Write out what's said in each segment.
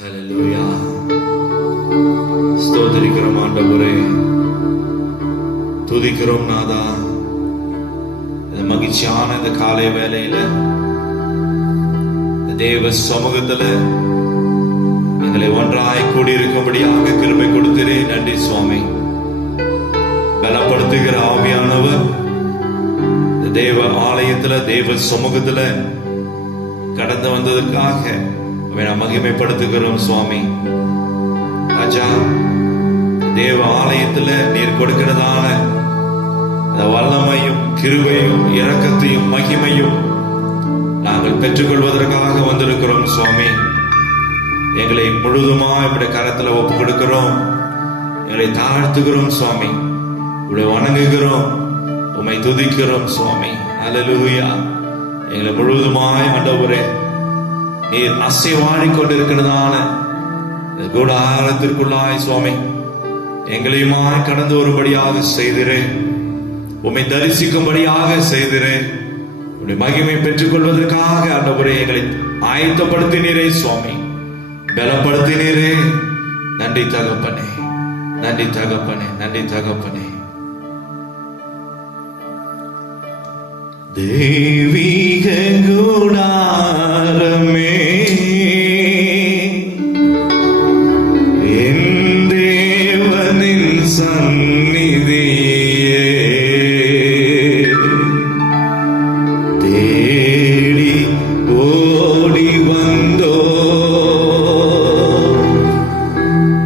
ஹல்லேலூயா. ஸ்தோத்திரிக்கிறோம் ஆண்டவரே, துதிக்கிறோம் நாதா. இந்த மகிழ்ச்சியான இந்த காலை வேளையில தேவ சமூகத்துல எங்களை ஒன்றாய் கூடியிருக்கும்படியாக கிருபை கொடுத்திரே. நன்றி சுவாமி. பலப்படுத்துகிற ஆவியானவர் தேவ ஆலயத்துல தேவ சமூகத்துல கடந்து வந்ததற்காக மகிமைப்படுத்துகிறோம் சுவாமி. ராஜா, தேவ ஆலயத்துல நீர் கொடுக்கிறதான அந்த வல்லமையும் கிருபையும் இரக்கத்தையும் மகிமையும் நாங்கள் பெற்றுக்கொள்வதற்காக வந்திருக்கிறோம் சுவாமி. எங்களை முழுதுமா இப்படி கரத்துல ஒப்பு கொடுக்கிறோம். எங்களை தாழ்த்துகிறோம் சுவாமி. இப்படி வணங்குகிறோம், உம்மை துதிக்கிறோம் சுவாமி. ஹல்லேலூயா. எங்களை முழுவதுமாய் ஆண்டவரே நீர் அசைவாடி கொண்டிருக்கிறதான கூடாரத்திற்குள்ளாய் சுவாமி எங்களையுமாய் கடந்து வரும்படியாக செய்திரேன். உம்மை தரிசிக்கும்படியாக செய்திரேன். உம்முடைய மகிமை பெற்றுக் கொள்வதற்காக ஆண்டவரே எங்களை ஆயத்தப்படுத்தினீரே சுவாமி, பலப்படுத்தினீரே. நன்றி தகப்பனே, நன்றி தகப்பனே, நன்றி தகப்பனே. தெய்வீக கூடாரமே என் தேவனின் சந்நிதியே, தேடி ஓடி வந்தோ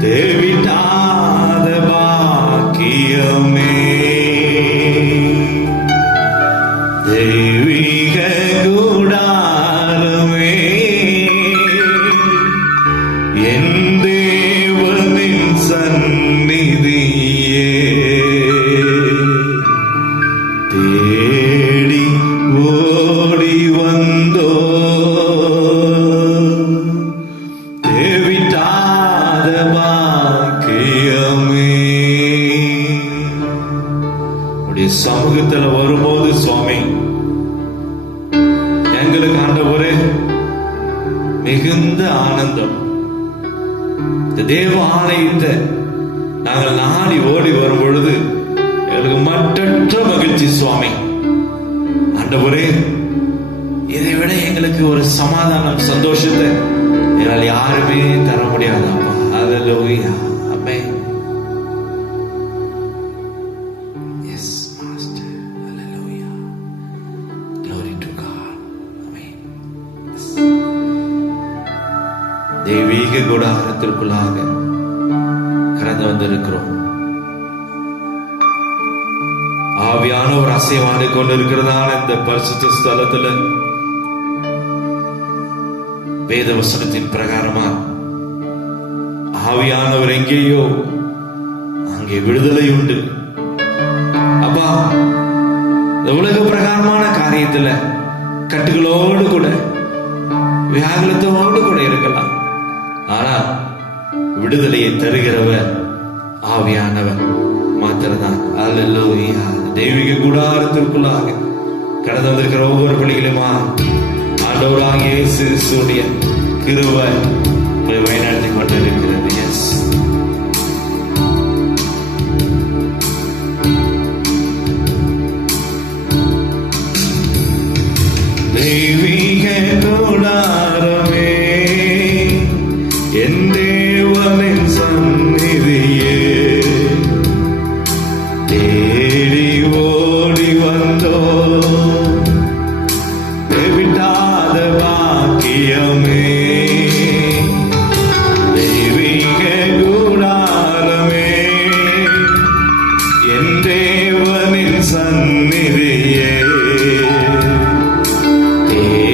தேவிடாத பாக்கியமே. தெய்வீக கூடாரமே என் தேவனின் சந்நிதியே, தேடி ஓடி வந்தோ தேவிடாத பாக்கியமே. உடைய சமூகத்துல வரும்போது சுவாமி எங்களுக்கு ஆண்டவரே மிகுந்த ஆனந்தம். இந்த தேவ ஆலயத்தை நாங்கள் நாடி ஓடி வரும் பொழுது எங்களுக்கு மற்றற்ற மகிழ்ச்சி சுவாமி. ஆண்டவரே, இதை விட எங்களுக்கு ஒரு சமாதானம் சந்தோஷத்தை என்னால் யாருமே தர முடியாதாப்பா. ஹல்லேலூயா. ஆமென். தெய்வீக கூடாரத்திற்குள்ளாக கடந்து வந்திருக்கிறோம். ஆவியானவர் அசைவாடி கொண்டிருக்கிறதான இந்த பரிசுத்த ஸ்தலத்துல வேத வசனத்தின் பிரகாரமா ஆவியானவர் எங்கேயோ அங்கே விடுதலை உண்டு. அப்பா, இந்த உலக பிரகாரமான காரியத்துல கட்டுகளோடு கூட வியாகுலத்தோடு கூட இருக்கலாம். ஆனா விடுதலையை தருகிறவர் ஆவியானவர் மாத்திரம்தான். அல்லேலூயா. தெய்வீக கூடாரத்திற்குள்ளாக கடந்து வந்திருக்கிற ஒவ்வொரு பிள்ளைகளுமா ஆண்டவராகிய இயேசு கிறிஸ்துவின் கிருபை வழிநடத்தி கொண்டிருக்கிறது. எஸ், தெய்வீக கூடாரமே என் தேவனின் சந்நிதியே, தேடி ஓடி வந்தோ தேவிடாத பாக்கியமே. தெய்வீக கூடாரமே என் தேவனின் சந்நிதியே, தேடி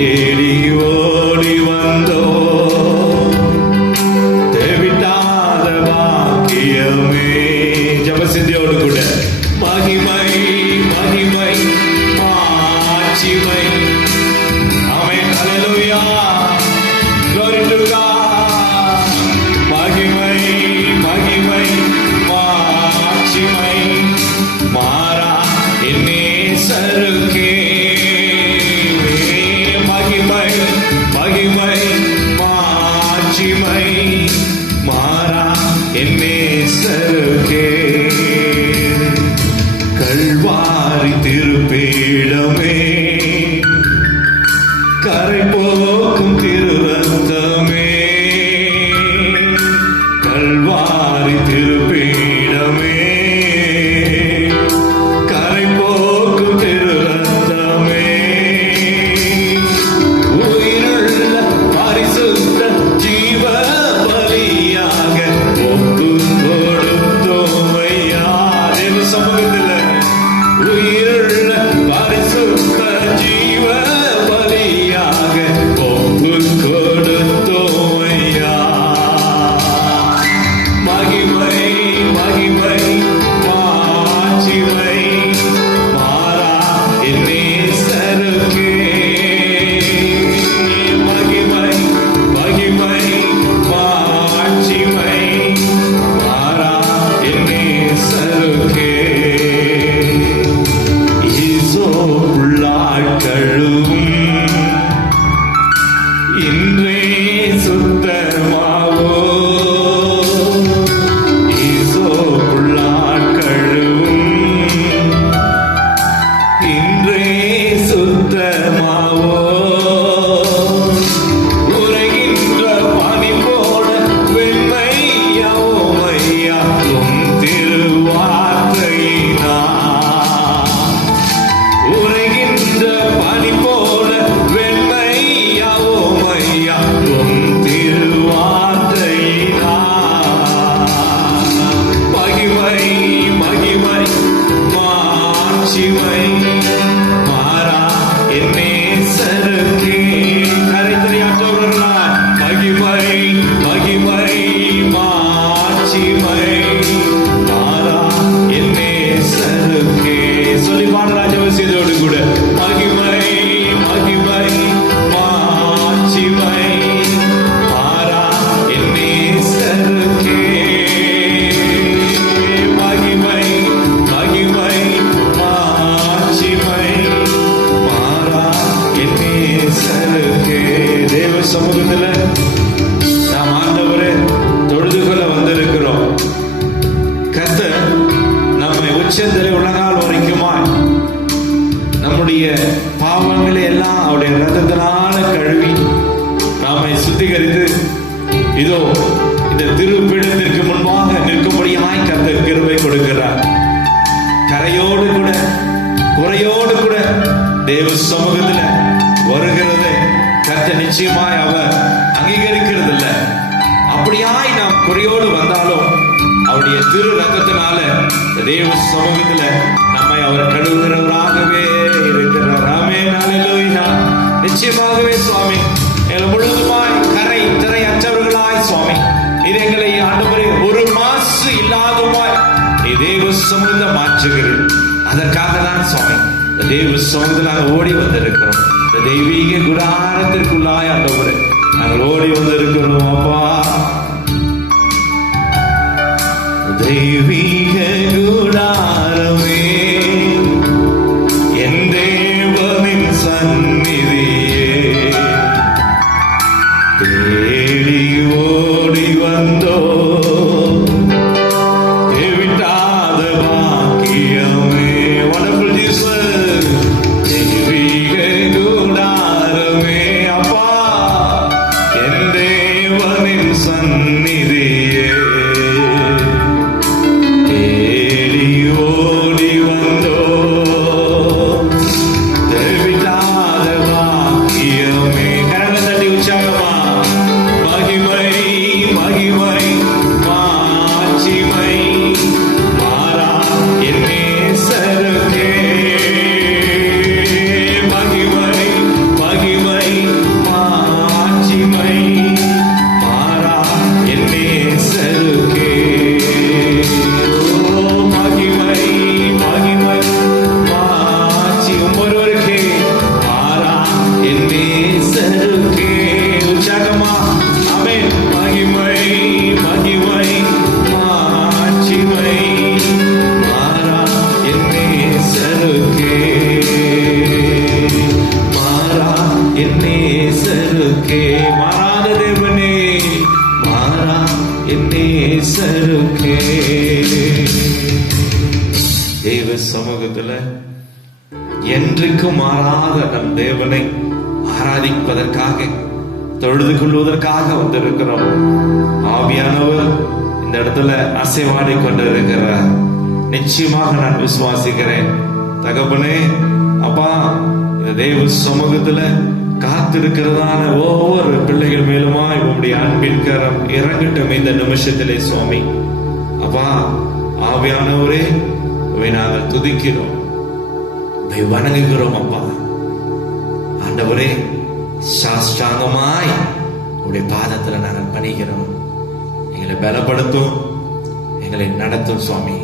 சமூகத்துல நாம் ஆண்டவரே தொழுது கொள்ள வந்திருக்கிறோம். கர்த்தர் நம்மை உச்சந்தலை உலகால் வரைக்குமாய் நம்முடைய பாவங்களை எல்லாம் அவருடைய ரத்தத்தினால கழுவி நாமை சுத்திகரித்து இதோ இந்த திருப்பீடத்திற்கு முன்பாக நிற்கும்படியாய் கர்த்தர் கிருபை கொடுக்கிறார். கரையோடு கூட குறையோடு கூட தேவ சமூகத்துல வருகிறதை கர்த்தர் நிச்சயமாய் அவர் அங்கீகரிக்கிறது இல்லை. அப்படியாய் நாம் குறையோடு வந்தாலும் அவருடைய திரு ரத்தத்தினால தேவ சமூகத்துல நம்மை அவர் கழுவுகிறவராகவே இருக்கிறார். ஆமென், அல்லேலூயா. நிச்சயமாகவே சுவாமி எங்கள் முழுவதுமாய் கரை திரை அற்றவர்களாய் சுவாமி இது எங்களை ஆண்டவரே ஒரு மாசு இல்லாதவாய் தேவ சமூகத்தை மாற்றுகிறது. அதற்காக தான் சுவாமி தேவ சமூகத்தில் ஓடி வந்திருக்கிறோம். இந்த தெய்வீக குடாரத்திற்குள்ளாய் ஆண்டவரே நாங்கள் ஓடி வந்திருக்கிறோம். அப்பா, தெய்வீக குடாரமே என் தேவனின் சந்நிதியே தேடி ஓடி வந்தோ தேவிட்டாத பாக்கியமே. Wonderful Jesus. தெய்வீக குடாரமே அப்பா என் தேவனின் சந்நிதியே தேவ சமூகத்துல என்றைக்கும் மாறாத நம் தேவனை ஆராதிப்பதற்காக தொழுது கொள்வதற்காக வந்திருக்கிறோம். ஆவியானவர் இந்த இடத்துல அசைவாடி கொண்டிருக்கிறார். நிச்சயமாக நான் விசுவாசிக்கிறேன். தகப்பனே, அப்பா, இந்த தேவ சமூகத்துல காத்திருக்கிறதான ஒவ்வொரு பிள்ளைகள் மேலுமாய் உங்களுடைய அன்பின் கரம் இறங்கட்டும் இந்த நிமிஷத்திலே சுவாமி. அப்பா, ஆவியானவரே, நாங்கள் துதிக்கிறோம், வணங்குகிறோம். அப்பா ஆண்டவரே, சாஷ்டாங்கமாய் உடைய பாதத்துல நாங்கள் பணிகிறோம். எங்களை பலப்படுத்தும், எங்களை நடத்தும் சுவாமி.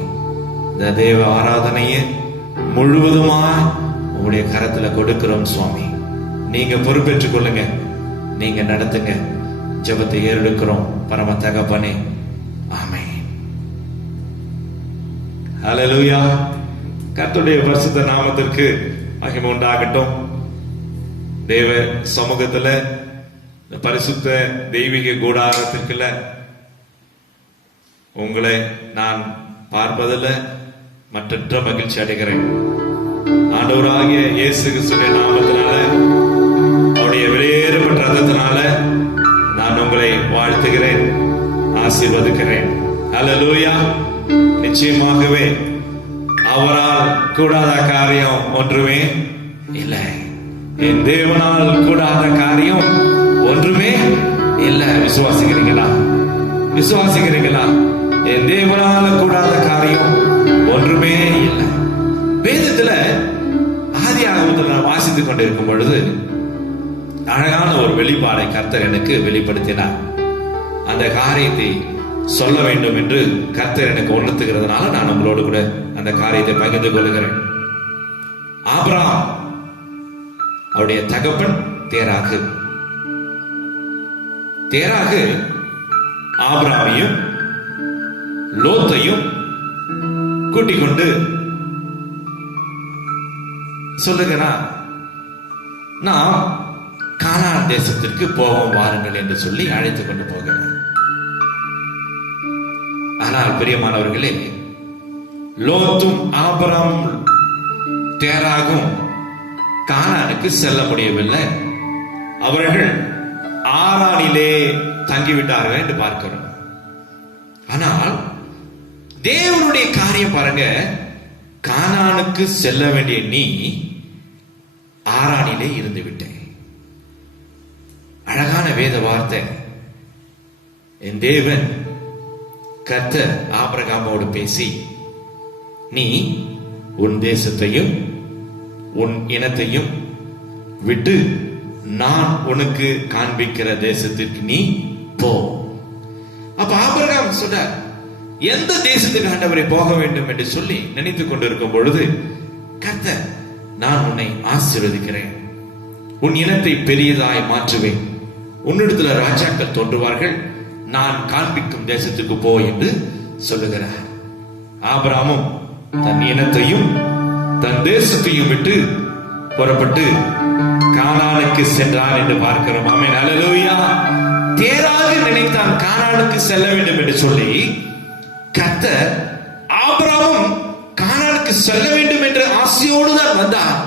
இந்த தேவ ஆராதனையை முழுவதுமாய் உங்களுடைய கரத்துல கொடுக்கிறோம் சுவாமி. நீங்க பொறுப்பேற்றுக் கொள்ளுங்க, நீங்க நடத்துங்க. ஜெபத்தை ஏறெடுக்கிறோம் பரம தகப்பனே. ஆமென். ஹல்லேலூயா. கர்த்தருடைய பரிசுத்த நாமத்திற்கு மகிமை உண்டாகட்டும். தேவ சமூகத்துல பரிசுத்த தெய்வீக கூடாரத்திற்குள்ள உங்களை நான் பார்ப்பதில் மற்றற்ற மகிழ்ச்சி அடைகிறேன். ஆண்டவராகிய இயேசு கிறிஸ்துவின் நாமத்தினால, அவருடைய வெளியேறப்பட்ட ரத்தத்தினால நான் உங்களை வாழ்த்துகிறேன், ஆசீர்வதிக்கிறேன். ஹல்லேலூயா. நிச்சயமாகவே அவரால் கூடாத காரியம் ஒன்றுமே இல்லை. என் தேவனால் கூடாத காரியம் ஒன்றுமே இல்லை. விசுவாசிக்கிறீங்களா? விசுவாசிக்கிறீங்களா? என் தேவனால கூடாத காரியம் ஒன்றுமே இல்லை. வேதத்துல ஆதியாகமத்தில் நான் வாசித்துக் கொண்டிருக்கும் பொழுது அழகான ஒரு வெளிப்பாடை கர்த்தர் எனக்கு வெளிப்படுத்தினார். அந்த காரியத்தை சொல்ல வேண்டும் என்று கர்த்தர் எனக்கு உணர்த்துகிறதுனால நான் உங்களோடு கூட அந்த காரியத்தை பகிர்ந்து கொள்கிறேன். ஆபிரகாம், அவருடைய தகப்பன் தேராகு. தேராகு ஆபிரகாமையும் லோத்தையும் கூட்டிக் கொண்டு சொல்லுகிறான், நான் கானான் தேசத்திற்கு போவோம் வாருங்கள் என்று சொல்லி அழைத்துக் கொண்டு போகிறார். ஆனால் பிரியமானவர்களே, லோத்தும் ஆபிரகாமும் தேராகும் கானானுக்கு செல்ல முடியவில்லை. அவர்கள் ஆரானிலே தங்கிவிட்டார்கள் என்று பார்க்கிறோம். ஆனால் தேவனுடைய காரியம் பாருங்க, கானானுக்கு செல்ல வேண்டிய நீ ஆரானிலே இருந்து விட்டேன். அழகான வேத வார்த்தை. என் தேவன் கர்த்தர் ஆபிரகாமோடு பேசி, நீ உன் தேசத்தையும் உன் இனத்தையும் விட்டு நான் உனக்கு காண்பிக்கிற தேசத்திற்கு நீ போ. அப்ப ஆபிரகாம் சொன்னார், எந்த தேசத்துக்கு ஆண்டவரை போக வேண்டும் என்று சொல்லி நினைத்துக் கொண்டிருக்கும் பொழுது, கர்த்தர், நான் உன்னை ஆசீர்வதிக்கிறேன், உன் இனத்தை பெரியதாய் மாற்றுவேன், உன்னிடத்துல ராஜாக்கள் தோன்றுவார்கள், நான் காண்பிக்கும் தேசத்துக்கு போ என்று சொல்லுகிறார். ஆபிரகாமும் தன் இனத்தையும் தன் தேசத்தையும் விட்டு புறப்பட்டு கானானுக்கு சென்றார் என்று பார்க்கிறோம். ஆமென், அல்லேலூயா. தேராக நினைத்தான் கானானுக்கு செல்ல வேண்டும் என்று சொல்லி. கர்த்தர் ஆபிரகாமும் கானானுக்கு செல்ல வேண்டும் என்ற ஆசையோடு தான் வந்தார்.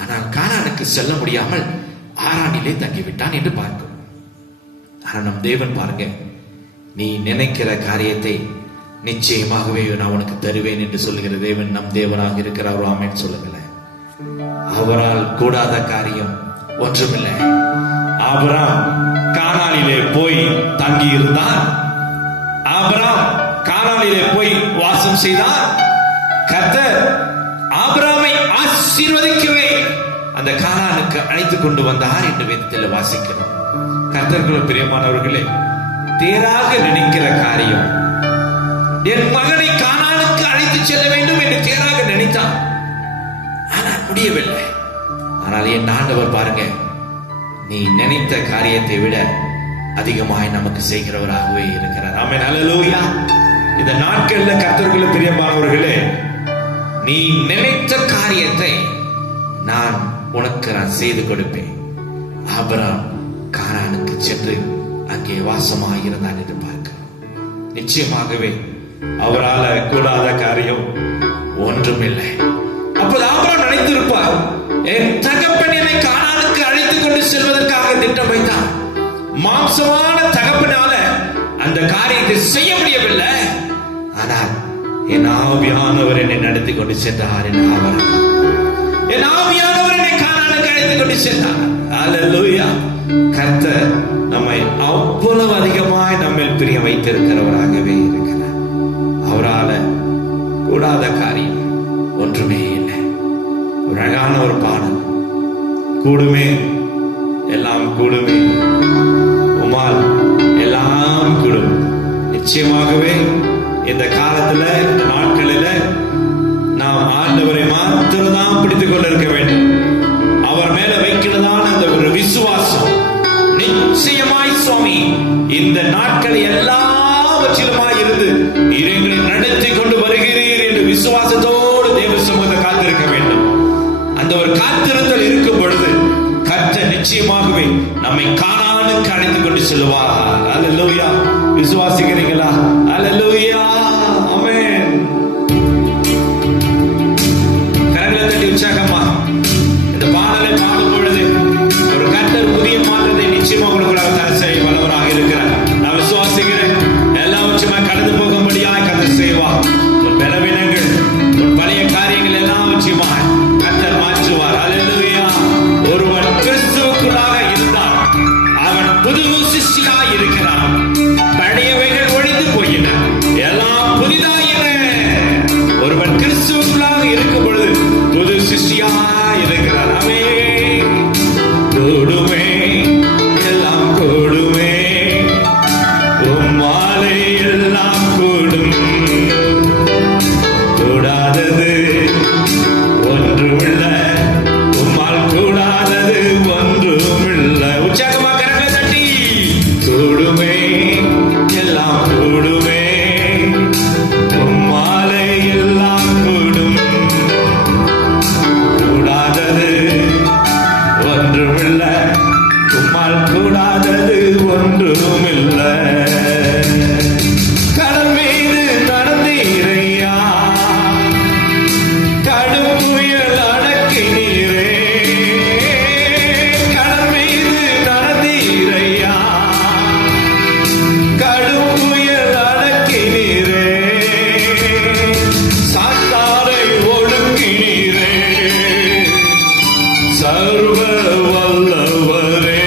ஆனால் கானானுக்கு செல்ல முடியாமல் ஆரானிலே தங்கிவிட்டான் என்று பார்க்கிறோம். ஆனால் நம் தேவன் பாருங்க, நீ நினைக்கிற காரியத்தை நிச்சயமாகவே நான் உனக்கு தருவேன் என்று சொல்லுகிற தேவன் நம் தேவனாக இருக்கிறார். ஆமென் சொல்லுங்களேன். அவரால் கூடாத காரியம் ஒன்றுமில்லை. ஆபிரகாம் கானானிலே போய் தங்கி இருந்தார். ஆபிரகாம் கானானிலே போய் வாசம் செய்தார். கர்த்தர் ஆபிரகாமை ஆசீர்வதிக்கவே அந்த கானானுக்கு அழைத்துக் கொண்டு வந்தார் என்று வேதத்தில் வாசிக்கிறோம். கர்த்தருக்குள்ள பிரியமானவர்களே, தேராக நினைக்கிற காரியம், என் மகனை கானானுக்கு அழைத்து செல்ல வேண்டும் என்று தேராக நினைத்தான். ஆனால் முடியவில்லை. ஆனால் என் ஆண்டவர் பாருங்க, நீ நினைத்த காரியத்தை விட அதிகமாய் நமக்கு செய்கிறவராகவே இருக்கிறார். ஆமென், அல்லேலூயா. இந்த நாட்கள்ல கர்த்தருக்குள்ள பிரியமானவர்களே, நீ நினைத்த காரியத்தை நான் செய்து கொடுப்பேன். ஆபிரகாம் கானானுக்கு சென்று அங்கே வாசமாய் இருந்தான் என்று பார்க்கிறோம். நிச்சயமாகவே அவரால கூடாத காரியம் ஒன்றுமில்லை. அப்போது ஆபிரகாம் நினைத்திருப்பார், என் தகப்பன் என்னை கானானுக்கு அழைத்துக் கொண்டு செல்வதற்காக திட்டம் வைத்தார். மாம்சமான தகப்பனால அந்த காரியத்தை செய்ய முடியவில்லை. ஆனால் என் ஆவியானவர் என்னை நடத்தி கொண்டு சென்றார். என் ஆவியானவர் என்னை கானானுக்கு அழைத்துக் கொண்டு சென்றார். அல்லேலூயா. கர்த்தர் நம்மை அவ்வளவு அதிகமாய் நம்மில் பிரிய வைத்திருக்கிறவராகவே இருக்கிறார். அவரால கூடாத காரியம் ஒன்றுமே இல்லை. ஒரு அழகான ஒரு பாடல், கூடுமே எல்லாம் கூடுமே, உமால் எல்லாம் கூடும். நிச்சயமாகவே இந்த காலத்துல, இந்த நாட்களில நாம் ஆண்டவரை மாத்திரம்தான் பிடித்துக் கொண்டிருக்க வேண்டும். அவர் மேல வைக்கிறதான அந்த ஒரு விசுவாசம், நிச்சயமாய் சுவாமி இந்த நாட்கள் எல்லாவற்றிலுமாய் இருந்து எங்களை நடத்தி கொண்டு வருகிறீர் என்று விசுவாசத்தோடு தேவ சமூகத்தை காத்திருக்க வேண்டும். அந்த ஒரு காத்திருத்தல் இருக்கும் பொழுது கர்த்தர் நிச்சயமாகவே நம்மை கானானுக்கு அழைத்துக் கொண்டு செல்வார். அல்லேலூயா. விசுவாசிக்கிறீங்களா? அல்லேலூயா. ஆமென். கரங்களை தட்டி உற்சாகமா இந்த பாடலை பாடும் பொழுது ஒரு கர்த்தர் புதிய மாற்றத்தை நிச்சயமா உங்களுக்குள்ளாக தர செய்ய வல்லவராக இருக்கிறார். நான் விசுவாசிக்கிறேன். எல்லாவற்றையும் கடந்து போகும்படியாய் கர்த்தர் செய்வார். உன் பலவீனங்கள், உன் பழைய காரியங்கள் எல்லாவற்றையும் கர்த்தர் மாற்றுவார். அல்லேலூயா. ஒருவன் கிறிஸ்துவுக்குள்ளாக இருந்தான், அவன் புது சிருஷ்டியாய் இருக்கிறான். பழையவைகள் ஒழிந்து போயின, எல்லாம் புதிதாயின. ஒருவன் கிறிஸ்துவுக்குள்ளாக இருக்கும் பொழுது புது சிருஷ்டியாய் இருக்கிறான். ஆமென். கூடுமே எல்லாம் கூடுமே, உம்மாலே எல்லாம் கூடும். கூடாதது ஒன்றுமில்லை, உம்மால் கூடாதது ஒன்றுமில்லை. உற்சாகமா கரங்களை தட்டி, கூடுமே எல்லாம் கூடாதது ஒன்றுமில்லை. கடல் மீது நடந்தீரையா, கடும் புயல் அடக்கினீரே. கடல் மீது நடந்தீரையா, கடும் புயல் அடக்கினீரே. சாத்தானை ஒடுக்கினீரே, சர்வ வல்லவரே.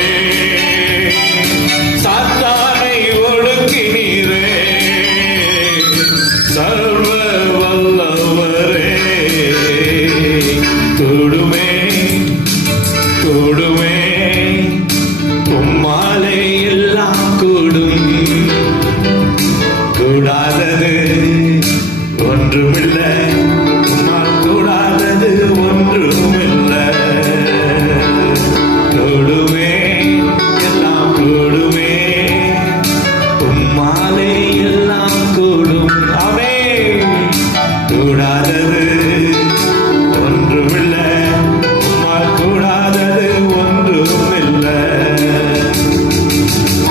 சாத்தானை ஒடுக்கினீரே, சர்வ வல்லவரே. கூடுமே கூடுமே, உம்மாலே எல்லாம் கூடும். கூடாதது ஒன்றுமில்லை, உம்மால் கூடாதது ஒன்றுமில்லை. கூடுமே எல்லாம் கூடுமே, உம்மாலே எல்லாம் கூடும். ஆமென். கூடாதது ஒன்றுமில்லை, உம்மால் கூடாதது ஒன்றுமில்லை.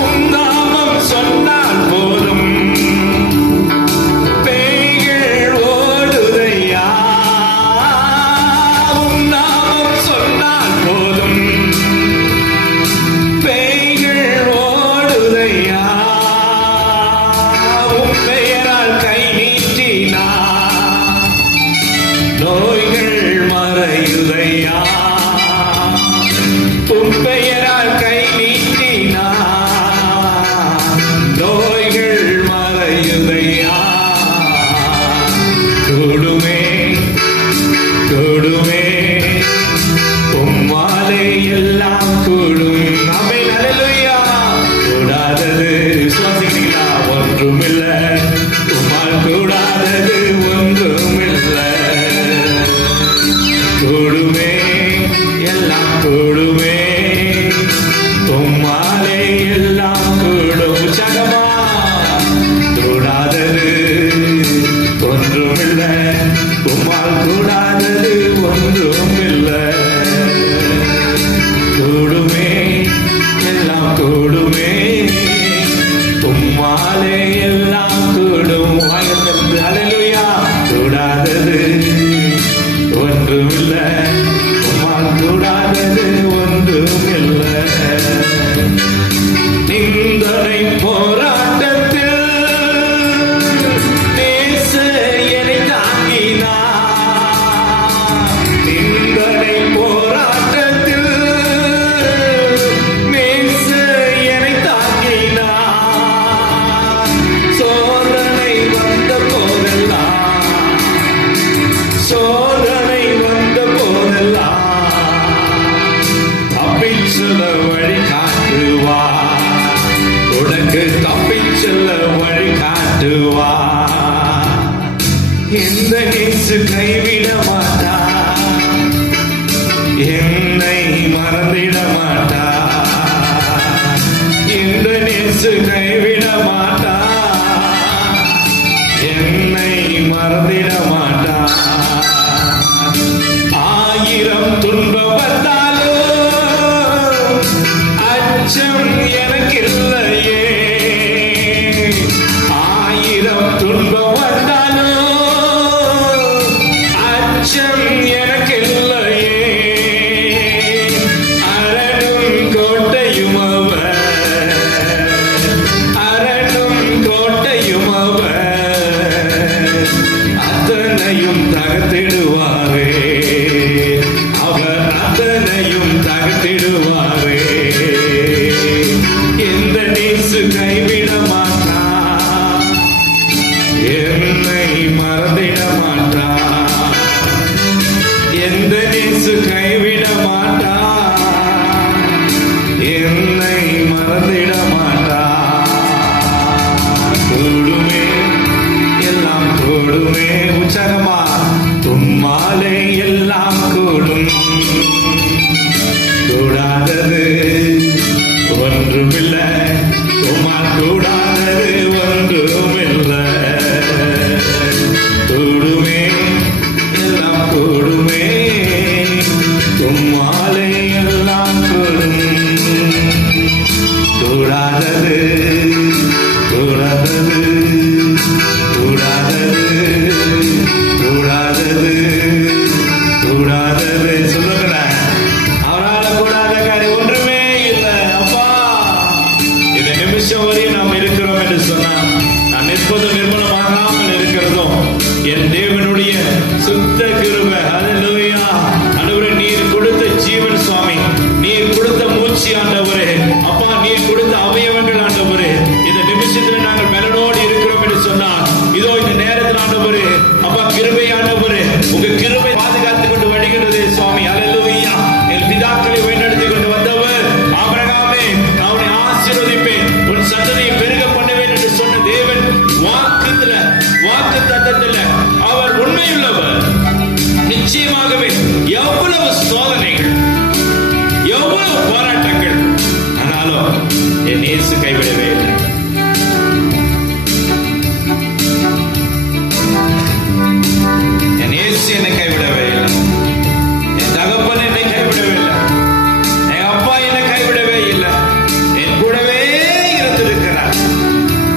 உம் நாமம் சொன்னால் போதும், பேய்கள் ஓடுதையா. உம் நாமம் சொன்னால் போதும், பேய்கள் ஓடுதையா. உம் பெயரால் கை நீட்டினார், நோய்கள் மறையுதையா. உம் பெயரால் கை நீட்டினார், நோய்கள் மறையுதையா. கூடுமே கூடுமே, உம்மாலே எல்லாம் கூடும். ஆமென். அல்லேலூயா. கூடாதது சுவாசிக்கிறீங்களா? ஒன்றுமில்லை, உம்மால் கூடாதது ஒன்றுமில்லை. கூடுமே எல்லாம் கூடுமே, உம்மாலே எல்லாம் கூடும். உற்சாகமா. கூடாதது ஒன்றுமில்லை, உம்மால் கூடாதது ஒன்றுமில்லை. கூடுமே எல்லாம் கூடுமே, உம்மாலே எல்லாம் கூடும். வாயத்திலிருந்து அல்லேலூயா. கூடாதது ஒன்றுமில்லை, உம்மால் கூடாதது ஒன்றுமில்லை. நிந்தனை போராட்டத்தில் நேச என்னை தாங்கினார். நிந்தனை போராட்டத்தில் நேச என்னை தாங்கினார். சோதனை வந்த போதெல்லாம், சோதனை வந்த போதெல்லாம் தப்பிச் செல்ல வழி காட்டுவார். உனக்கு தப்பிச் செல்ல வழி காட்டுவார். எந்த நேசு கைவிட மாட்டார், என்னை மறந்திட மாட்டார். எந்த நேசு கைவிட மாட்டார், என்னை மறந்திட மாட்டார். ஆயிரம் துன்பம் வந்தாலும் அச்சம் எனக்கில்லையே. ஆயிரம் துன்பம் வந்தாலும் அச்சம் எனக்கில்லையே. அரணும் கோட்டையும் அவர், அரணும் கோட்டையும் அவர், அத்தனையும் தகர்த்திடுவாரே. அவர் அத்தனையும் தகர்த்திடுவாரே. எந்த நேசு கைவிட மாட்டார், என்னை மறந்திட மாட்டார். எந்த நேசு கைவிட மாட்டார், என்னை மறந்திட மாட்டார். கூடுமே எல்லாம் கூடுமே. உற்சாகமா. உம்மாலே எல்லாம் கூடும். கூடாதது ஒன்றுமில்லை, உம்மால் கூடாதது ஒன்றுமில்லை. கூடுமே எல்லாம் கூடுமே, உம்மாலே எல்லாம் கூடும். நிமிஷம் வரையும் நாம் இருக்கிறோம் என்று சொன்னார். நான் நிற்பதும் நிர்மூலமாகாமல் இருக்கிறதும் என் தேவனுடைய சுத்த கிருபை. ஹல்லேலூயா. ஆண்டவரே, நீர் கொடுத்த ஜீவன் சுவாமி, நீர் கொடுத்த மூச்சு ஆண்டவரே, அப்பா நீர் கொடுத்த அவயவங்கள் ஆண்டவரே, இந்த நிமிஷத்தில் நாங்கள் பலனோடு இருக்கிறோம் என்று சொன்னார். இதோ இந்த நேரத்தில் ஆண்டவரே, அப்பா கிருபை ஆண்டவரே, உங்க கிருபை பாதுகாத்துக் கொண்டு வருகிறது சுவாமி. ஹல்லேலூயா. என் பிதாக்களை வழிநடத்தி கொண்டு வந்தவர் ஆபிரகாமே, அவனை ஆசீர்வதிப்பேன், உன் சந்ததியை பெருக பண்ணுவேன் என்று சொன்ன தேவன் வாக்கு தத்தத்தில் அவர் உண்மையுள்ளவர். நிச்சயமாகவே எவ்வளவு சோதனைகள், எவ்வளவு போராட்டங்கள், ஆனாலும் என் இயேசு கைவிடவே இல்லை. என் இயேசு என்னை கைவிடவே இல்லை. என் தகப்பன் என்னை கைவிடவே இல்லை. என் அப்பா என்னை கைவிடவே இல்லை. என் கூடவே இருந்திருக்கிறார்.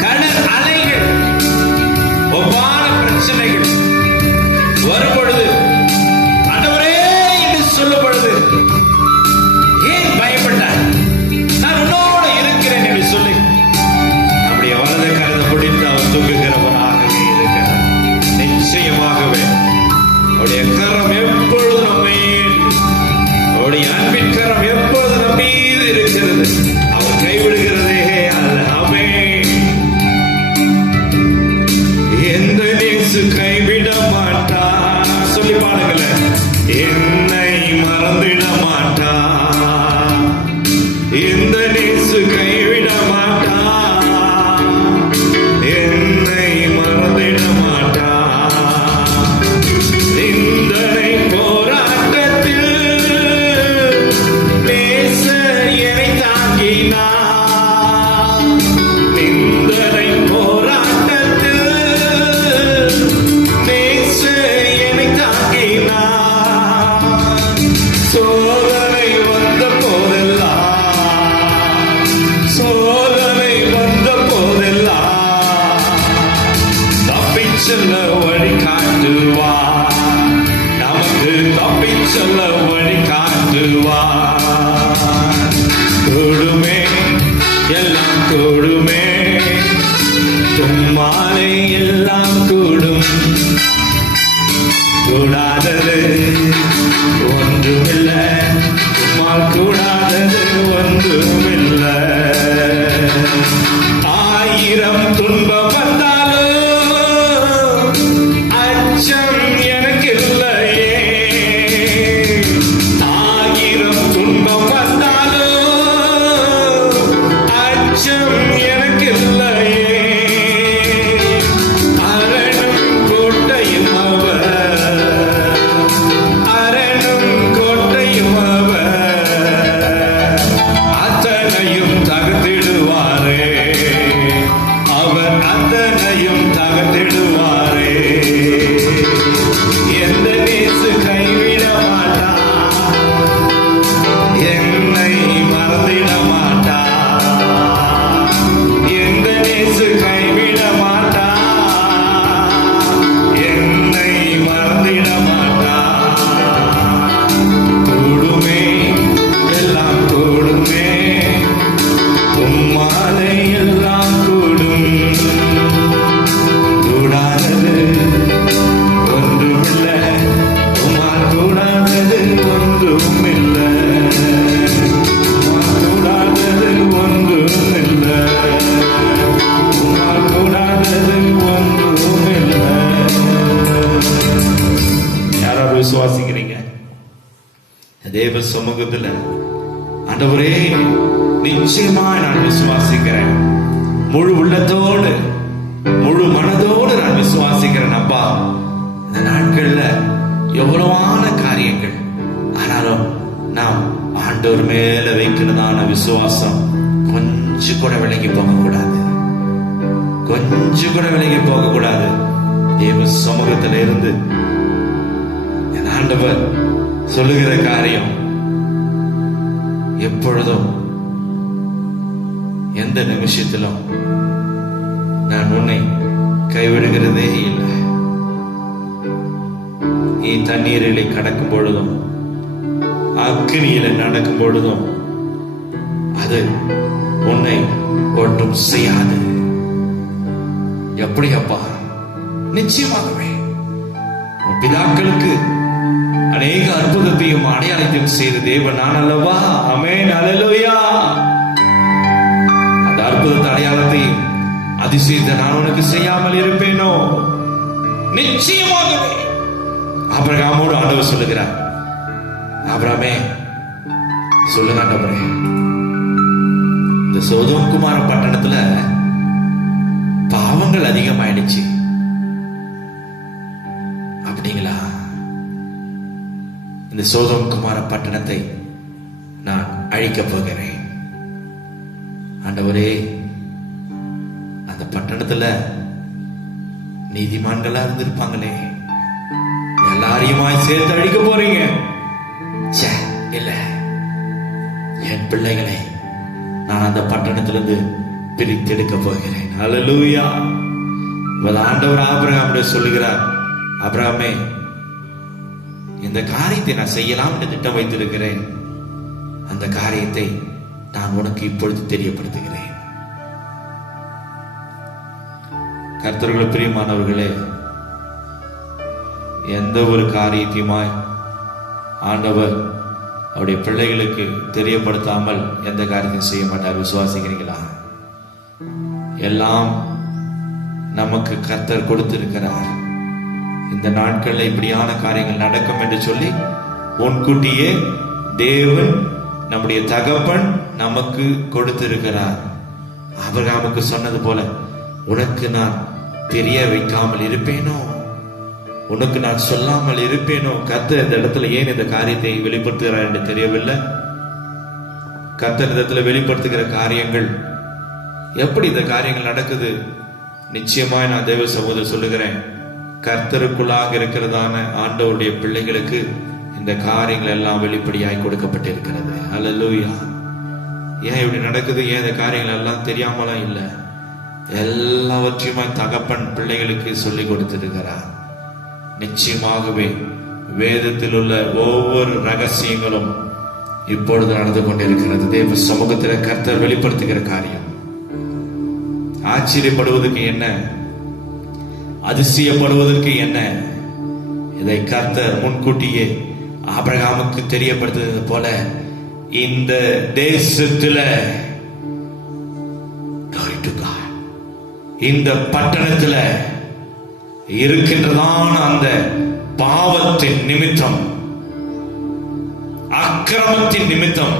கடல் அலைகள், ஒவ்வான பிரச்சனைகள் வரும் பொழுது ஆண்டவரே என்று சொல்லும் பொழுது ஏன் பயப்பட்டார்? நான் உன்னோடு இருக்கிறேன் என்று சொல்லி நம்முடைய வலது கருத்தை பிடித்து அவர் தூக்குகிறவராகவே இருக்கிறார். நிச்சயமாகவே அவருடைய கரம் எப்பொழுது நம்மை, அவருடைய அன்பின் கரம் எப்பொழுது நம் மீது இருக்கிறது. அவர் கைவிடுகிறதே அல்ல. ஆமென். எந்த நேசு கைவிட மாட்டார். சொல்லி பாருங்கள. என்னை மறந்திட மாட்டார். எந்த நேசு கைவிட மாட்டார். என்னை மறந்திட மாட்டார். நிந்தனை போராட்டத்தில் நேச என்னை தாங்கினார். நிந்தனை போராட்டத்தில் நேச என்னை தாங்கினார். சோதனை வந்த போதெல்லாம், சோதனை வந்த போதெல்லாம் தப்பிச் செல்ல வழி காட்டுவார். நமக்கு தப்பிச் செல்ல வழி காட்டுவார். கூடுமே, எல்லாம் கூடுமே, தும்மாலே எல்லாம் கூடும். கூடாதது ஒன்றுமில்லை, உம்மால் கூடாதது ஒன்றுமில்லை. 1000 துன்பம் வந்தாலும் அச்சம் எனக்கு இல்லையே. 1000 துன்பம் வந்தாலும் அச்சம் எனக்கு இல்லையே. அரணும் கோட்டையும் அவர், அரணும் கோட்டையும் அவர், அத்தனையும் தகர்த்திடுவாரே. அவர் அத்தனையும் தகர்த்திடுவாரே. எந்த நேசு கைவிட மாட்டார். என்னை மறந்திட மாட்டார். எந்த நேசு கைவிட மாட்டார். என்னை மறந்திட மாட்டார். கூடுமே, எல்லாம் கூடுமே, உம்மாலே எல்லாம் கூடும். கூடாதது ஒன்றுமில்லை, உம்மால் கூடாதது ஒன்றுமில்லை. உம்மால் கூடாதது ஒன்றுமில்லை. உம்மால் கூடாதது ஒன்றுமில்லை. யாராவது விசுவாசிக்கிறீங்க? தேவ சமூகத்தில் ஆண்டவரே, நிச்சயமா நான் விசுவாசிக்கிறேன், முழு உள்ளத்தோடு முழு மனதோடு நான் விசுவாசிக்கிறேன். அப்பா, இந்த நாட்கள்ல எவ்வளவான காரியங்கள், ஆனாலும் நாம் ஆண்டவர் மேல வைக்கிறதான விசுவாசம் கொஞ்சம் கூட விலகி போக கூடாது. கொஞ்சம் கூட விலகி போக கூடாது. தேவ சமூகத்தில் இருந்து என் ஆண்டவர் சொல்லுகிற காரியம் எப்பொழுதும் எந்த நிமிஷத்திலும் நான் உன்னை கைவிடுகிறதே இல்லை. நீ தண்ணீரிலே கடக்கும் பொழுதும் அக்கினியில நடக்கும் பொழுதும் அது உன்னை ஒன்றும் செய்யாது. எப்படி அப்பா? நிச்சயமாகவே உன் பிதாக்களுக்கு அநேக அற்புதத்தையும் அடையாளத்தையும் செய்த தேவன் நான் அல்லவா? ஆமென், அல்லேலூயா. அந்த அற்புதத்தை அடையாளத்தையும் அதிசயத்தை நான் உனக்கு செய்யாமல் இருப்பேனோ? நிச்சயமாகவே. ஆபிரகாமோடு ஆண்டவர் சொல்லுகிறார், ஆபிரகாமே சொல்லுங்க ஆண்டவரே, இந்த சோதோம் குமார பட்டணத்துல பாவங்கள் அதிகமாயிடுச்சு அப்படிங்களா? இந்த சோதோம் குமார பட்டணத்தை நான் அழிக்கப் போகிறேன். ஆண்டவரே, அந்த பட்டணத்துல நீதிமான்களா இருந்திருப்பாங்களே, எல்லாரையுமாய் சேர்த்து அழிக்க போறீங்க? இல்ல, என் பிள்ளைகளை நான் அந்த பட்டணத்திலிருந்து பிரித்தெடுக்க போகிறேன். அல்லேலூயா. ஆண்டவர் ஆபிரகாமிடம் சொல்லுகிறார், ஆபிரகாமே, இந்த காரியத்தை நான் செய்யலாம் என்று திட்டம் வைத்திருக்கிறேன். அந்த காரியத்தை நான் உனக்கு இப்பொழுது தெரியப்படுத்துகிறேன். கர்த்தருக்குள் பிரியமானவர்களே, எந்த ஒரு காரியத்தையுமாய் ஆண்டவர் அவருடைய பிள்ளைகளுக்கு தெரியப்படுத்தாமல் எந்த காரியத்தையும் செய்ய மாட்டார். விசுவாசிக்கிறீங்களா? எல்லாம் நமக்கு கர்த்தர் கொடுத்திருக்கிறார். இந்த நாட்கள்ல இப்படியான காரியங்கள் நடக்கும் என்று சொல்லி முன்கூட்டியே தேவன் நம்முடைய தகப்பன் நமக்கு கொடுத்திருக்கிறார். ஆபிரகாமுக்கு சொன்னது போல, உனக்கு நான் தெரிய வைக்காமல் இருப்பேனோ, உனக்கு நான் சொல்லாமல் இருப்பேனோ? கர்த்தர் இந்த இடத்துல ஏன் இந்த காரியத்தை வெளிப்படுத்துகிறார் என்று தெரியவில்லை. கர்த்தர் இந்த இடத்துல வெளிப்படுத்துகிற காரியங்கள், எப்படி இந்த காரியங்கள் நடக்குது? நிச்சயமாய் நான் தேவ சகோதரர் சொல்லுகிறேன், கர்த்தருக்குள்ளாக இருக்கிறதான ஆண்டவருடைய பிள்ளைகளுக்கு இந்த காரியங்கள் எல்லாம் வெளிப்படையாய் கொடுக்கப்பட்டிருக்கிறது. அல்லேலூயா. ஏன் இப்படி நடக்குது? ஏன் இந்த காரியங்கள் எல்லாம் தெரியாமலாம் இல்லை, எல்லாவற்றையுமா தகப்பன் பிள்ளைகளுக்கு சொல்லி கொடுத்திருக்கிறார். நிச்சயமாகவே வேதத்தில் உள்ள ஒவ்வொரு ரகசியங்களும் இப்பொழுது நடந்து கொண்டிருக்கிறது. தேவ சமூகத்தில் கர்த்தர் வெளிப்படுத்துகிற காரியம். ஆச்சரியப்படுவதற்கு என்ன, அதிசயப்படுவதற்கு என்ன? இதை கர்த்தர் முன்கூட்டியே ஆபிரகாமுக்கு தெரியப்படுத்துவது போல, இந்த தேசத்துல, இந்த பட்டணத்துல இருக்கின்றதான அந்த பாவத்தின் நிமித்தம், அக்கிரமத்தின் நிமித்தம்,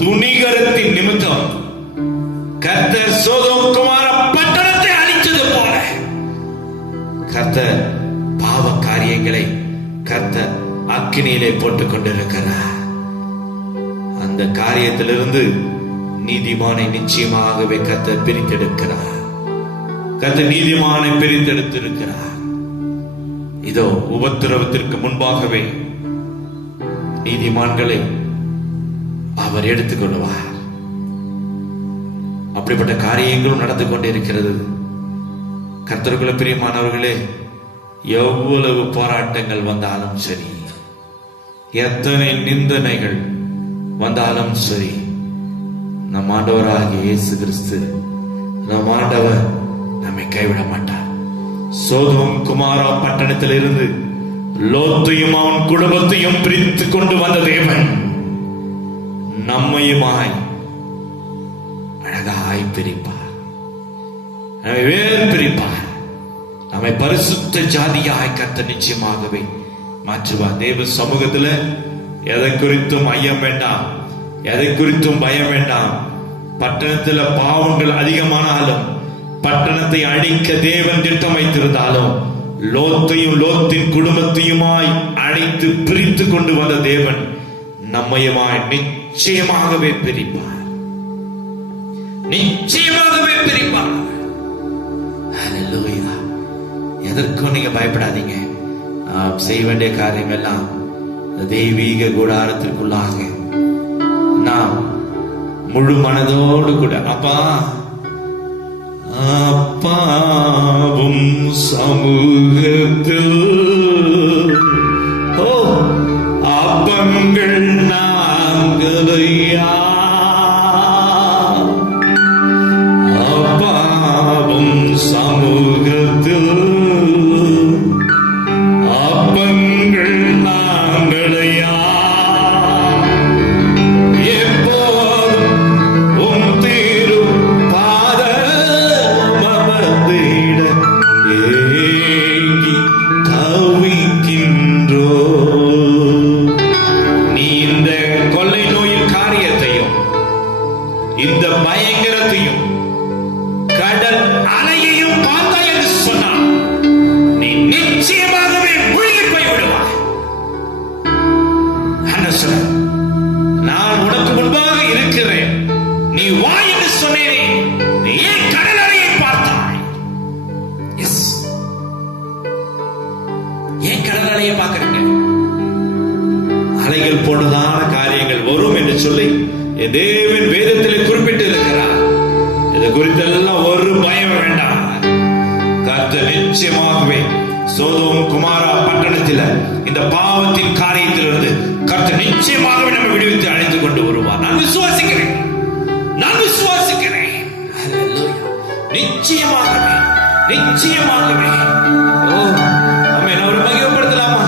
துணிகரத்தின் நிமித்தம் கர்த்தர் சோதோம் குமார பட்டணத்தை அழித்தது போல, கர்த்தர் பாவ காரியங்களை கர்த்தர் அக்கினியிலே போட்டுக் கொண்டிருக்கிறார். அந்த காரியத்திலிருந்து நீதிமானை நிச்சயமாகவே கர்த்தர் பிரித்தெடுக்கிறார். கர்த்தர் நீதிமானை பிரித்தெடுத்திருக்கிறார். இதோ உபத்திரவத்திற்கு முன்பாகவே நீதிமான்களை அவர் எடுத்துக்கொள்வார். அப்படிப்பட்ட காரியங்களும் நடந்து கொண்டிருக்கிறது. கர்த்தருக்குள்ள பிரியமானவர்களே, எவ்வளவு போராட்டங்கள் வந்தாலும் சரி, எத்தனை நிந்தனைகள் வந்தாலும் சரி, நம் ஆண்டவராகிய இயேசு கிறிஸ்து, நம் ஆண்டவர் நம்மை கைவிட மாட்டார். சோதோம் குமாரா பட்டணத்தில் இருந்து லோத்தையும் அவன் குடும்பத்தையும் பிரித்து கொண்டு வந்த தேவன் நம்மையுமாய் அழகாய் பிரிப்பார், நம்மை வேறு பிரிப்பார், நம்மை பரிசுத்த ஜாதியாய் கர்த்தர் நிச்சயமாகவே மாற்றுவார். தேவ சமூகத்துல எதை குறித்தும் ஐயம் வேண்டாம், எதை குறித்தும் பயம் வேண்டாம். பட்டணத்துல பாவங்கள் அதிகமானாலும், பட்டணத்தை அழிக்க தேவன் திட்டம் வைத்திருந்தாலும், லோத்தையும் லோத்தின் குடும்பத்தையுமாய் அழைத்து பிரித்து கொண்டு வந்த தேவன் நம்மையுமாய் நிச்சயமாகவே பிரிப்பார், நிச்சயமாகவே பிரிப்பார். ஹல்லேலூயா. எதற்கும் நீங்க பயப்படாதீங்க. செய்ய வேண்டிய காரியம் எல்லாம் தெய்வீக கூடாரத்திற்குள்ளாக நாம் முழு மனதோடு கூட அப்பாவும் சமூகத்தில் அப்பங்கள் நாங்களையா பயங்கரத்தையும் கடல் அலையையும் பார்த்தாய் என்று சொன்னார், நீ நிச்சயமாகவே மூழ்கி போய் விடுவாய். நான் உனக்கு முன்பாக இருக்கிறேன், நீ வா என்று சொன்னேனே, நீ ஏன் கடல் அலையை பார்த்தாய்? எஸ், ஏன் கடல் அலையை பார்க்கிறீங்க? அலைகள் போடுதான காரியங்கள் வரும் என்று சொல்லி தேவன் வேதத்தில் குறிப்பிட்டு இருக்கிறார். இது குறித்தெல்லாம் ஒரு பயம் வேண்டாம். கர்த்தர் நிச்சயமாகவே சோதோம் குமாரா பட்டணத்தில் இந்த பாவத்தின் காரியத்திலிருந்து கர்த்தர் நிச்சயமாகவே நம்ம விடுவித்து அழைத்துக் கொண்டு வருவார். நான் விசுவாசிக்கிறேன், நான் விசுவாசிக்கிறேன். நிச்சயமாகவே, நிச்சயமாகவே. நம்ம என்ன ஒரு மகிமைப்படுத்தலாமா?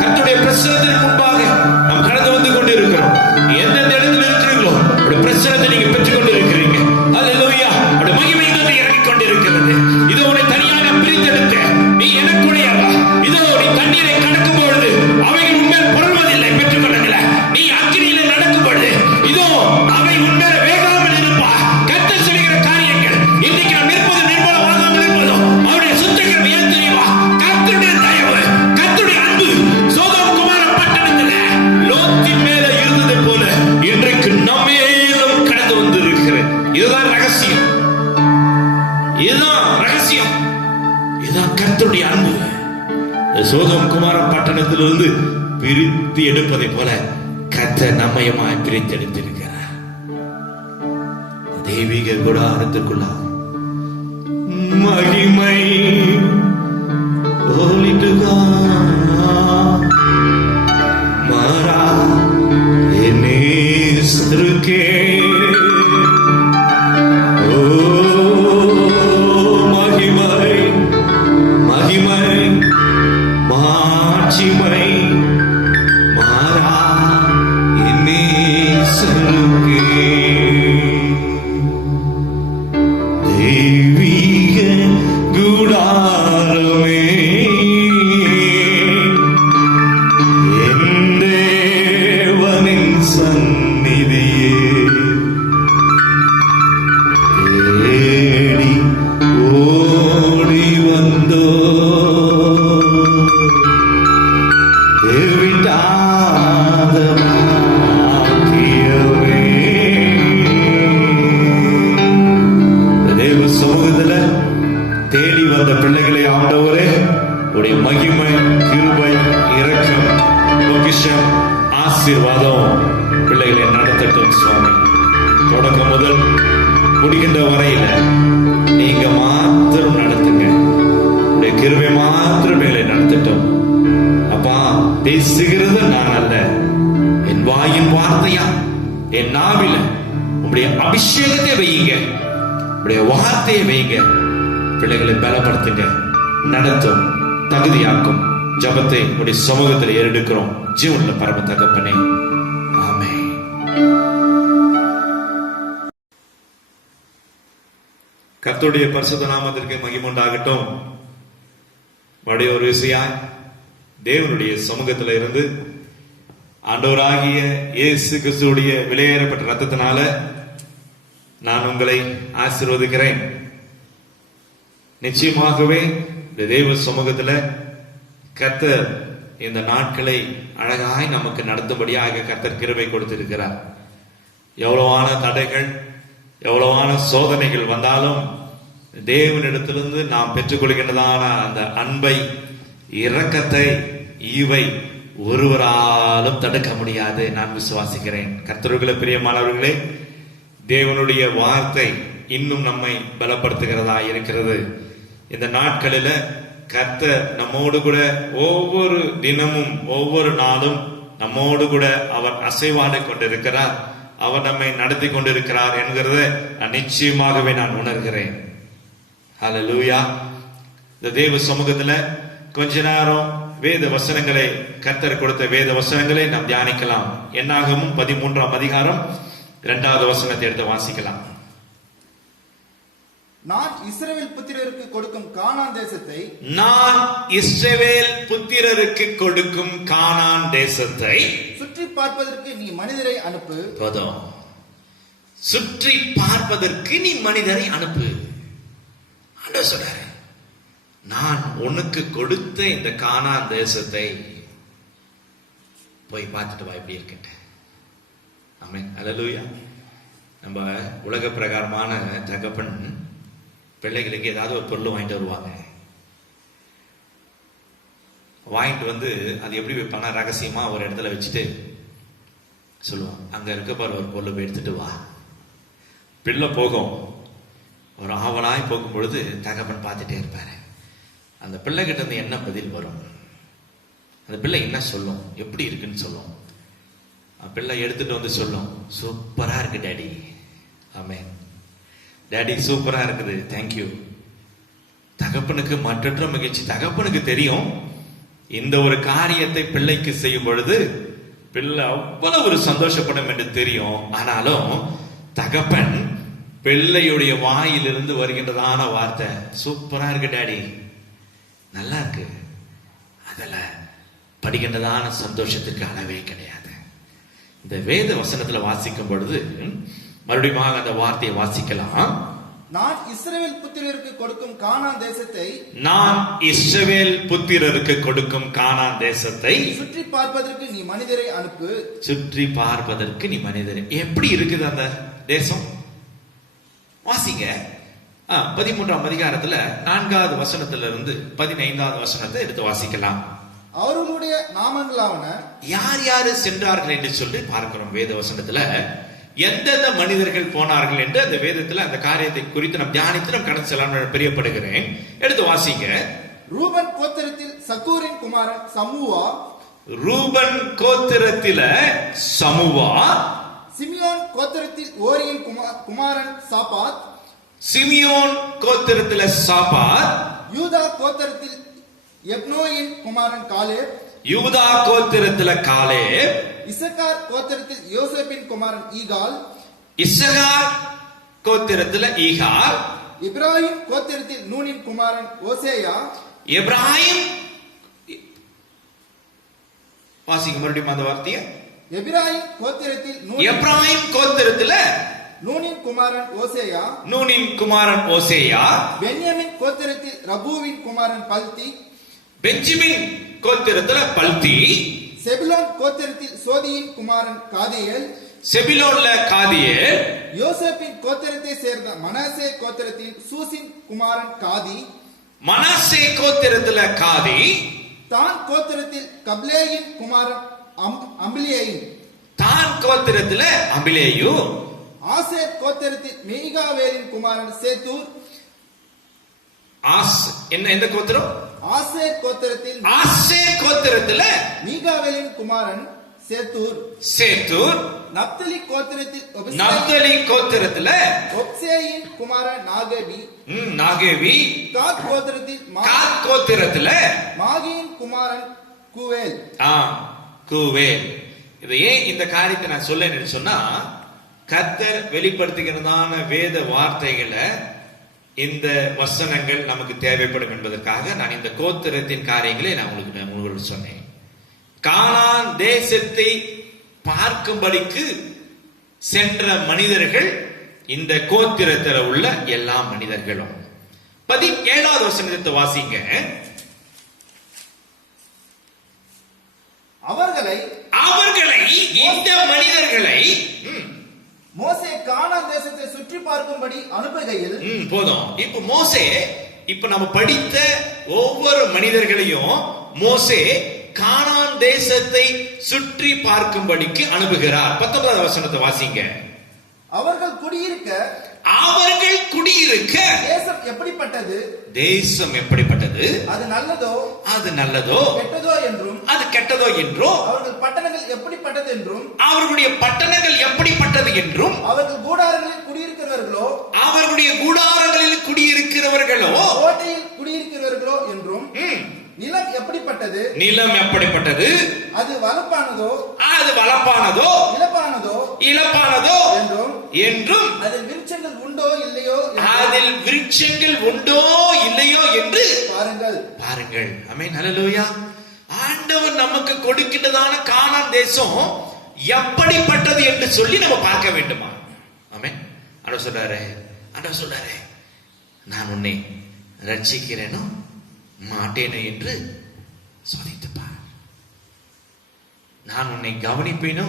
கர்த்தருடைய பிரசன்னத்திற்கு முன்பாக நாம் கடந்து வந்து கொண்டிருக்கிறோம். எந்தெந்த இடத்துல இருக்கிறீங்களோ அவருடைய பிரசன்னத்தை நீங்க பெற்றுக் கொண்டிருக்கிறீங்க. அல்லேலூயா. அவருடைய மகிமை இங்கே இறங்கிக் கொண்டிருக்கிறது. இதோ உன்னை தனியாக பிரித்தெடுத்த நீ எனக்குடையவா. இதோ நீ தண்ணீரை கடக்கும் பொழுது அவைகள் உண்மையில் பொருள்வதில்லை, பெற்றுக் கொள்ளுங்கள. நீ அக்கினியில நடக்கும் பொழுது இதோ அவை உண்மையில வேகாமல் இருப்பா. கர்த்தர் சொல்லுகிற காரியங்கள் இன்னைக்கு நாம் இருப்பது நிர்மூலமாகாமல் இருப்பதும் அவருடைய சுத்தகிரம் ஏன் தெரியுமா? கர்த்தருடைய தயவு, கர்த்தருடைய அன்பு சோதோம் குமார பட்டணத்தில் லோத்தின் மேல இருந்தது போல இன்றைக்கு நம்மேலும் கடந்து வந்து இருக்கிறது. இதுதான் ரகசியம், இதுதான் ரகசியம், இதுதான் கர்த்தருடைய அன்பு. சோதோம் குமார பட்டணத்திலிருந்து பிரித்து எடுப்பதை போல கர்த்தர் நம்மையுமாய் பிரித்து எடுத்திருக்கிறார். தெய்வீக கூடாரத்திற்குள்ள மகிமை ஒலிட்டுகா மாறா என்னே சருக்கே. ஓ மகிமை, மகிமை, மாட்சிமை மாறா என்னே சருக்கே. தெய்வீக கூடாரமே என் தேவனின் சந்நிதியே, தேடி ஓடி வந்தோ தேவிட்டாத பாக்கியமே. தேவ சமூகத்துல தேடி வந்த பிள்ளைகளை ஆண்டவரே உடைய மகிமை, கிருபை, இரக்கம், பொக்கிஷம், ஆசீர்வாதம் பிள்ளைகளை நடத்தட்டும் சுவாமி. தொடக்கம் முதல் முடிகின்ற வரையில நீங்க மாத்திரம் நடத்துங்க. உடைய கிருபை மாத்திரம் பிள்ளைகளை நடத்தட்டும். அப்பா, பேசுகிறது நான் அல்ல, என் வாயின் வார்த்தையா, என் நாவில உங்களுடைய அபிஷேகத்தை வையுங்க, உங்களுடைய வார்த்தையை வையுங்க. பிள்ளைகளை பலப்படுத்துங்க, நடத்தும், தகுதியாக்கும். ஜபத்தை உடைய சமூகத்தில் ஏறெடுக்கிறோம் ஜீவனுள்ள பரம தகப்பனே, ஆமென். கர்த்தருடைய பரிசுத்த நாமத்திற்கு மகிமை உண்டாகட்டும். மறுபடியும் ஒரு விஷயம், தேவனுடைய சமூகத்தில் இருந்து ஆண்டவராகிய இயேசு கிறிஸ்துவுடைய விலையேறப்பட்ட ரத்தத்தினால நான் உங்களை ஆசீர்வதிக்கிறேன். நிச்சயமாகவே இந்த தேவ சமூகத்தில் கர்த்தர் இந்த நாட்களை அழகாய் நமக்கு நடத்தும்படியாக கர்த்தர் கிருபை கொடுத்திருக்கிறார். எவ்வளவான தடைகள், எவ்வளவான சோதனைகள் வந்தாலும் தேவனிடத்திலிருந்து நாம் பெற்றுக்கொள்கின்றதான அந்த அன்பை, இரக்கத்தை, ஈவை ஒருவராலும் தடுக்க முடியாது. நான் விசுவாசிக்கிறேன். கர்த்தருக்குள்ள பிரியமானவர்களே, தேவனுடைய வார்த்தை இன்னும் நம்மை பலப்படுத்துகிறதா இருக்கிறது. இந்த நாட்களில கர்த்தர் நம்மோடு கூட ஒவ்வொரு தினமும் ஒவ்வொரு நாளும் நம்மோடு கூட அவர் அசைவாடி கொண்டிருக்கிறார். அவர் நம்மை நடத்தி கொண்டிருக்கிறார் என்கிறத நிச்சயமாகவே நான் உணர்கிறேன். ஹல்லேலூயா. இந்த தேவ சமூகத்துல கொஞ்ச நேரம் வேத வசனங்களை, கர்த்தர் கொடுத்த வேத வசனங்களை நாம் தியானிக்கலாம். என்னாகமும் 13ஆம் அதிகாரம் 2வது வசனத்தை எடுத்து வாசிக்கலாம். நான் இஸ்ரவேல் புத்திரருக்கு கொடுக்கும் கானான் தேசத்தை, நான் இஸ்ரவேல் புத்திரருக்கு கொடுக்கும் கானான் தேசத்தை சுற்றி பார்ப்பதற்கு நீ மனிதரை அனுப்பு. போதும். சுற்றி பார்ப்பதற்கு நீ மனிதரை அனுப்பு. ஆண்டவர் சொல்றாரு, நான் உனக்கு கொடுத்த இந்த கானான் தேசத்தை போய் பார்த்துட்டு வா, எப்படி இருக்கிட்ட. ஆமென், அல்லேலூயா. நம்ம உலக பிரகாரமான தகப்பன் பிள்ளைகளுக்கு ஏதாவது ஒரு பொருள் வாங்கிட்டு வருவாங்க. வாங்கிட்டு வந்து அது எப்படி வைப்பாங்க, ரகசியமா ஒரு இடத்துல வச்சுட்டு சொல்லுவான், அங்க இருக்க பாரு ஒரு பொருளை போய் எடுத்துட்டு வா. பிள்ளை போகும், ஒரு ஆவலாய் போகும் பொழுது தகப்பன் பார்த்துட்டே இருப்பாரு. அந்த பிள்ளை கிட்ட இருந்து என்ன பதில் வரும், அந்த பிள்ளை என்ன சொல்லும், எப்படி இருக்குன்னு சொல்லும். பிள்ளை எடுத்துட்டு வந்து சொல்லும், சூப்பரா இருக்கு டாடி. ஆமென், டாடி சூப்பரா இருக்குது, தேங்க்யூ. தகப்பனுக்கு மற்றற்ற மகிழ்ச்சி. தகப்பனுக்கு தெரியும் இந்த ஒரு காரியத்தை பிள்ளைக்கு செய்யும் பொழுது பிள்ளை அவ்வளவு ஒரு சந்தோஷப்படும் என்று தெரியும். ஆனாலும் தகப்பன் பிள்ளையுடைய வாயிலிருந்து வருகின்றதான வார்த்தை சூப்பரா இருக்கு டாடி, நல்லா இருக்கு, அதுல படிக்கின்றதான சந்தோஷத்துக்கு அளவே கிடையாது. இந்த வேத வசனத்துல வாசிக்கும் பொழுது மறுபடியும் அந்த வார்த்தையை வாசிக்கலாம். நான் இஸ்ரவேல் புத்திரருக்கு கொடுக்கும் கானான் தேசத்தை, நான் இஸ்ரவேல் புத்திரருக்கு கொடுக்கும் கானான் தேசத்தை சுற்றி பார்ப்பதற்கு நீ மனிதரை அனுப்பு. சுற்றி பார்ப்பதற்கு நீ மனிதரை. எப்படி இருக்குது அந்த தேசம்? வாசிங்க. 13ஆம் அதிகாரத்துல 4வது வசனத்திலிருந்து 15வது வசனத்தை எடுத்து வாசிக்கலாம். அவர்களுடைய நாமங்களாவன, யார் யாரு சென்றார்கள் என்று சொல்லி பார்க்கிறோம். வேத வசனத்துல எந்தெந்த மனிதர்கள் போனார்கள் என்று அந்த வேதத்துல அந்த காரியத்தை குறித்து நம் தியானித்து நம் கடந்து செல்ல பிரியப்படுகிறேன். எடுத்து வாசிங்க. ரூபன் கோத்திரத்தில் சக்கூரின் குமாரன் சமுவா, ரூபன் கோத்திரத்தில சமுவா, சிமியோன் கோத்திரத்தில் ஓரியின் குமாரன் சாபாத், சிமியோன் கோத்திரத்தில சாபாத், யூதா கோத்திரத்தில் எப்னோயின் குமாரன் காலேப், யூதா கோத்திரத்தில காலேப், இசக்கார் கோத்திரத்தில் யோசேப்பின் குமாரன் ஈகால், இசகார் கோத்திரத்தில ஈகால், இப்ராஹிம் கோத்திரத்தில் நூனின் குமாரன் ஓசேயா, எப்ராஹிம். வாசிங்க மறுபடியும் அந்த வார்த்தையை. எப்ராஹிம் கோத்திரத்தில் எப்ராஹிம் கோத்திரத்தில நூனின் குமாரன் ஓசேயா, நூனின் குமாரன் ஓசேயா, பென்யமின் கோத்திரத்தில் ரபூவின் குமாரன் பல்தி, பெஞ்சமின் கோத்திரத்தில பல்தி, செபுலோன் கோத்திரத்தில் சோதியின் குமாரன் காதியேல், செபிலோன்ல காதியேல், யோசேப்பின் கோத்திரத்தை சேர்ந்த மனாசே கோத்திரத்தில் சூசின் குமாரன் காதி, மனாசே கோத்திரத்தில காதி, தான் கோத்திரத்தில் கப்லேயின் குமாரன் அம்பிலியேயின், தான் கோத்திரத்தில அபிலேயு, ஆசேர் கோத்திரத்தில் மீகாவேலின் குமாரன் சேத்தூர், எந்த கோத்திரம்? ஆசேர் கோத்திரத்தில் ஆசேர் கோத்திரத்தில மீகாவேலின் குமாரன் சேத்தூர், சேத்தூர், நப்தலி கோத்திரத்தில் நப்தலி கோத்திரத்தில ஒப்சேயின் குமாரன் நாகேவி, நாகேவி, காத் கோத்திரத்தில் காத் கோத்திரத்தில மாகியின் குமாரன் குவேல், கூவேல். இது ஏன் இந்த காரியத்தை நான் சொல்லேன்னு சொன்னா, கர்த்தர் வெளிப்படுத்துகிறதான வேத வார்த்தைகளை இந்த வசனங்கள் நமக்கு தேவைப்படும் என்பதற்காக நான் இந்த கோத்திரத்தின் காரியங்களை நான் உங்களுக்கு சொன்னேன். கானான் தேசத்தை பார்க்கும்படிக்கு சென்ற மனிதர்கள் இந்த கோத்திரத்தில் உள்ள எல்லா மனிதர்களும். 17வது வசனத்தை வாசிங்க. அவர்களை இந்த மனிதர்களை மோசே கானான் தேசத்தை சுற்றி பார்க்கும்படி அனுப்புகையில், போதும். இப்ப மோசே, இப்ப நம்ம படித்த ஒவ்வொரு மனிதர்களையும் மோசே கானான் தேசத்தை சுற்றி பார்க்கும்படிக்கு அனுப்புகிறார். 19வது வசனத்தை வாசிங்க. அவர்கள் குடியிருக்க தேசம் எப்படிப்பட்டது, தேசம் எப்படிப்பட்டது, அது நல்லதோ கெட்டதோ என்றும், அது கெட்டதோ என்றும், அவர்கள் பட்டணங்கள் எப்படிப்பட்டது என்றும், அவர்களுடைய பட்டணங்கள் எப்படிப்பட்டது என்றும், அவர்கள் கூடாரங்களில் குடியிருக்கிறவர்களோ கோட்டையில் குடியிருக்கிறவர்களோ என்றும், நிலம் எப்படிப்பட்டது, அது வளப்பானதோ இழப்பானதோ என்றும், அதில் விருட்சங்கள் உண்டோ இல்லையோ என்று பாருங்கள். ஆமென், ஹல்லேலூயா. ஆண்டவர் நமக்கு கொடுக்கின்றதான கானான் தேசம் எப்படிப்பட்டது என்று சொல்லி நம்ம பார்க்க வேண்டுமா? ஆமென். ஆண்டவர் சொல்றாரு நான் உன்னை ரட்சிக்கிறேனோ மாட்டேனோ என்று சோதித்துப்பார். நான் உன்னை கவனிப்பேனோ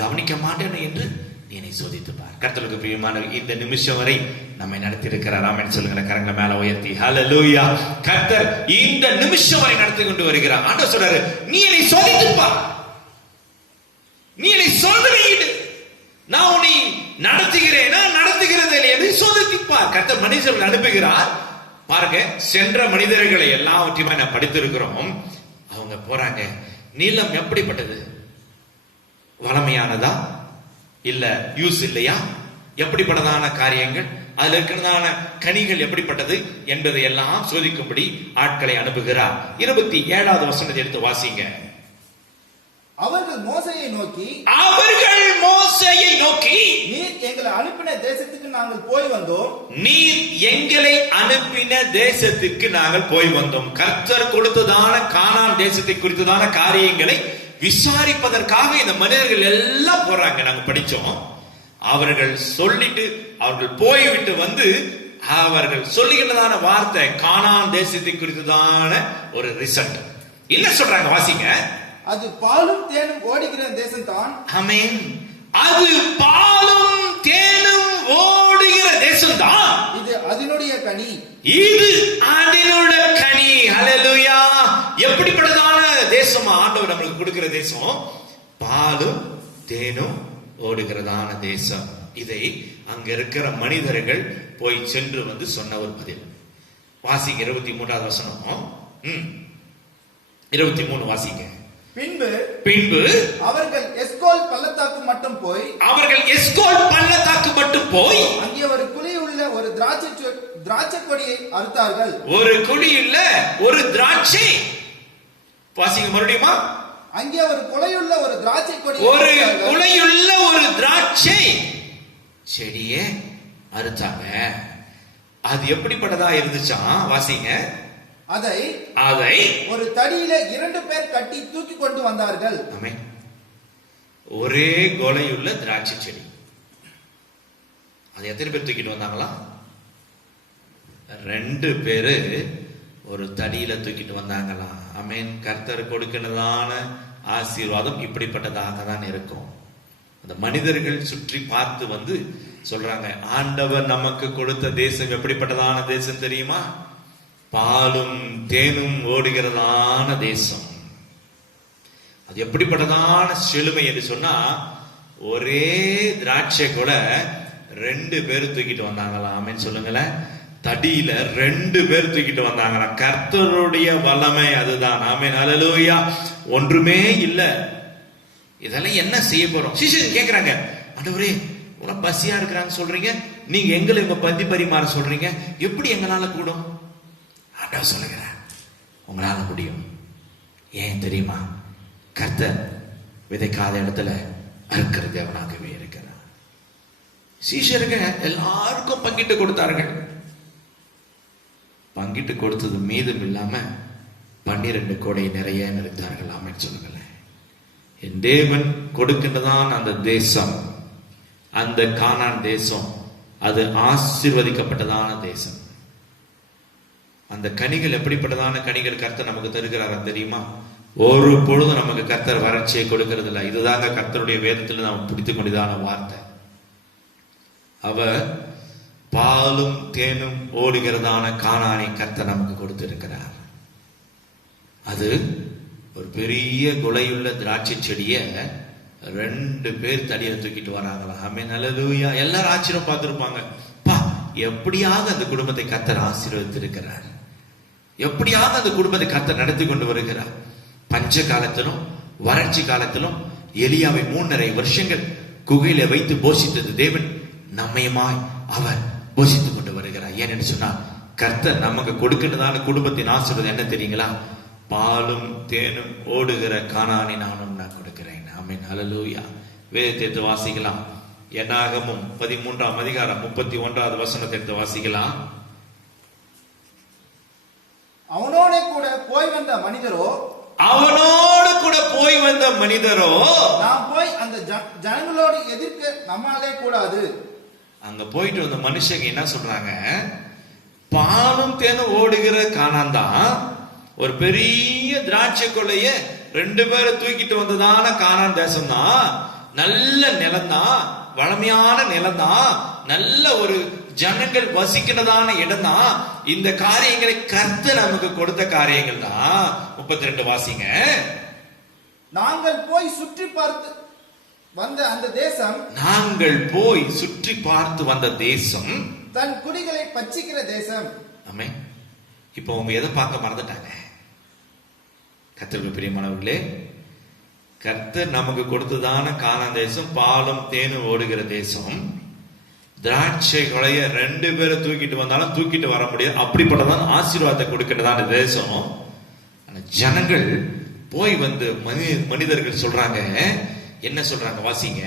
கவனிக்க மாட்டேனோ என்று நீ என்னை சோதித்துப்பார். கர்த்தருக்கு பிரியமான இந்த நிமிஷம் வரை நம்மை நடத்தி இருக்கிறார். ஆமென் சொல்லுங்க, கரங்களை மேல உயர்த்தி ஹல்லேலூயா. கர்த்தர் இந்த நிமிஷம் வரை நடத்தி கொண்டு வருகிறார். ஆண்டவர் சொல்றாரு நீ என்னை சோதித்துப்பார், நீ என்னை சோதனையிடு, நான் உன்னை நடத்துகிறேனா நடத்துகிறது என்று சோதித்துப்பார். கர்த்தர் மனிதர்கள் அனுப்புகிறார். பாருங்க, சென்ற மனிதர்களை எல்லாவற்றையுமே நான் படித்திருக்கிறோம். அவங்க போறாங்க. நீளம் எப்படிப்பட்டது? வளமையானதா இல்ல யூஸ் இல்லையா? எப்படிப்பட்டதான காரியங்கள், அதுல இருக்கிறதான கனிகள் எப்படிப்பட்டது என்பதை எல்லாம் சோதிக்கும்படி ஆட்களை அனுப்புகிறார். 27வது வசனத்தை எடுத்து வாசிங்க. அவர்கள் மோசேயை நோக்கி நீர் எங்களை அனுப்பின தேசத்துக்கு நாங்கள் போய் வந்தோம். நீர் எங்களை அனுப்பின தேசத்துக்கு நாங்கள் போய் வந்தோம். கர்த்தர் கொடுத்ததான கானான் தேசத்தை குறித்ததான காரியங்களை விசாரிப்பதற்காக இந்த மனிதர்கள் எல்லாம் போறாங்க. நாங்க படிச்சோம். அவர்கள் சொல்லிட்டு அவர்கள் போய்விட்டு வந்து அவர்கள் சொல்லுகிறதான வார்த்தை கானான் தேசத்தை குறித்ததான ஒரு ரிசல்ட். என்ன சொல்றாங்க வாசிங்க. அது பாலும் தேனும் ஓடுகிற தேசம் தான். ஆமென். அது பாலும் தேனும் ஓடுகிற தேசம் தான். இது அதனுடைய கனி. இது அதனுடைய கனி. ஹல்லேலூயா. எப்படிப்பட்டதான தேசமா ஆண்டவர் நமக்கு கொடுக்கிற தேசம்? பாலும் தேனும் ஓடுகிறதான தேசம். இதை அங்க இருக்கிற மனிதர்கள் போய் சென்று வந்து சொன்ன ஒரு பதில். வாசிங்க 23வது வசனம். 23 வாசிங்க. பின்பு அவர்கள் எஸ்கோல் பள்ளத்தாக்கு மட்டும் போய் அங்கே ஒரு குழியுள்ள ஒரு திராட்சை கொடியை அறுத்தார்கள். ஒரு குழியுள்ள ஒரு திராட்சை, வாசிங்க மறுபடியுமா. அங்கே ஒரு குலையுள்ள ஒரு திராட்சை கொடி, ஒரு குலையுள்ள ஒரு திராட்சை செடியை அறுத்தாங்க. அது எப்படிப்பட்டதா இருந்துச்சா? வாசிங்க. அதை ஒரு தடியில 2 பேர் கட்டி தூக்கி கொண்டு வந்தார்கள். ஆமென். ஒரே கொலையுள்ள திராட்சை செடி. அது எத்தனை பேர் தூக்கிட்டு வந்தாங்களா? 2 பேரு ஒரு தடியில தூக்கிட்டு வந்தாங்களா? ஆமென். கர்த்தர் கொடுக்கிறதான ஆசீர்வாதம் இப்படிப்பட்டதாக தான் இருக்கும். அந்த மனிதர்கள் சுற்றி பார்த்து வந்து சொல்றாங்க, ஆண்டவர் நமக்கு கொடுத்த தேசம் எப்படிப்பட்டதான தேசம் தெரியுமா? பாலும் தேனும் ஓடுகிறதான தேசம். அது எப்படிப்பட்டதான செழுமை என்று சொன்னா, ஒரே திராட்சை கூட 2 பேர் தூக்கிட்டு வந்தாங்களா? ஆமென் சொல்லுங்களேன். தடியில 2 பேர் தூக்கிட்டு வந்தாங்களா? கர்த்தருடைய வல்லமை அதுதான். ஆமென் ஹல்லேலூயா. ஒன்றுமே இல்ல. இதெல்லாம் என்ன செய்ய போறோம்? சிஷ்யர்கள் கேக்குறாங்க, ஆண்டவரே உனக்கு பசியா இருக்கிறான்னு சொல்றீங்க, நீங்க எங்களை உங்க பந்தி பரிமாற சொல்றீங்க, எப்படி எங்களால கூடும்? ஆண்டவர் சொல்லுகிறார், உங்களால முடியும். ஏன் தெரியுமா? கர்த்தர் விதைக்காத இடத்துல அறுக்கிற தேவனாகவே இருக்கிறார். சீஷருங்க எல்லாருக்கும் பங்கிட்டு கொடுத்தார்கள். பங்கிட்டு கொடுத்தது மீதும் இல்லாம 12 கோடை நிறைய நிறுத்தார்கள். ஆமென் சொல்லுங்களேன். என் தேவன் கொடுக்கின்றதான் அந்த தேசம், அந்த கானான் தேசம், அது ஆசீர்வதிக்கப்பட்டதான தேசம். அந்த கனிகள் எப்படிப்பட்டதான கனிகள் கர்த்தர் நமக்கு தருகிறாரா தெரியுமா? ஒரு பொழுதும் நமக்கு கர்த்தர் வறட்சியை கொடுக்கிறது இல்லை. இதுதாங்க கர்த்தருடைய வேதத்தில் நாம் பிடித்துக் கொண்டதான வார்த்தை. அவர் பாலும் தேனும் ஓடுகிறதான கானானை கர்த்தர் நமக்கு கொடுத்திருக்கிறார். அது ஒரு பெரிய குலையுள்ள திராட்சை செடிய 2 பேர் தடியை தூக்கிட்டு வராங்களா? ஆமென் ஹல்லேலூயா. எல்லாரும் ஆச்சரியம் பார்த்திருப்பாங்க. பா, எப்படியாக அந்த குடும்பத்தை கர்த்தர் ஆசீர்வதித்திருக்கிறார், எப்படியாக அந்த குடும்பத்தை கர்த்தர் நடத்தி கொண்டு வருகிறார். பஞ்ச காலத்திலும் வறட்சி காலத்திலும் எலியாவை 3.5 வருஷங்கள் குகையில வைத்து போஷித்தது தேவன், நம்மையுமாய் அவர் போஷித்துக் கொண்டு வருகிறார். ஏன்னு சொன்னா, கர்த்தர் நமக்கு கொடுக்கின்றதான குடும்பத்தின் ஆசீர்வாதம் என்ன தெரியுங்களா? பாலும் தேனும் ஓடுகிற கானானை நானும் நான் கொடுக்கிறேன். ஆமென் ஹல்லேலூயா. வேதத்தை வாசிக்கலாம். என்னாகமும் 13ஆம் அதிகாரம் 31வது வசனத்தை எடுத்து வாசிக்கலாம். அவனோடு கூட போய் வந்த மனிதரோ, நாம் போய் அந்த ஜனங்களோடு எதிர்க்க நம்மாலே கூடாது. அங்க போயிட்டு வந்த மனுஷங்க என்ன சொல்றாங்க, பாலும் தேனும் ஓடுகிற கானான் தான், ஒரு பெரிய திராட்சை கொள்ளைய 2 பேரை தூக்கிட்டு வந்ததான கானான் தேசம் தான், நல்ல நிலம் தான், வளமையான நிலம் தான், நல்ல ஒரு ஜனங்கள் வசிக்கிறதான இடம் தான். இந்த காரியங்களை கர்த்தர் நமக்கு கொடுத்த காரியங்கள் தான். 32 வாசிங்க. நாங்கள் போய் சுற்றி பார்த்து வந்த அந்த தேசம், நாங்கள் போய் சுற்றி பார்த்து வந்த தேசம் தன் குடிகளை பட்சிக்கிற தேசம். ஆமென். இப்போ அவங்க எதை பார்க்க மறந்துட்டாங்க? கர்த்தருக்கு பிரியமானவர்களே, கர்த்தர் நமக்கு கொடுத்ததான கானான் தேசம் பாலும் தேனும் ஓடுகிற தேசம். திராட்சை கொலைய 2 பேரை தூக்கிட்டு வந்தாலும் தூக்கிட்டு வர முடியாது, அப்படிப்பட்டதான் ஆசீர்வாதத்தை கொடுக்கிறதான தேசம். ஜனங்கள் போய் வந்து மனிதர்கள் சொல்றாங்க, என்ன சொல்றாங்க வாசிங்க.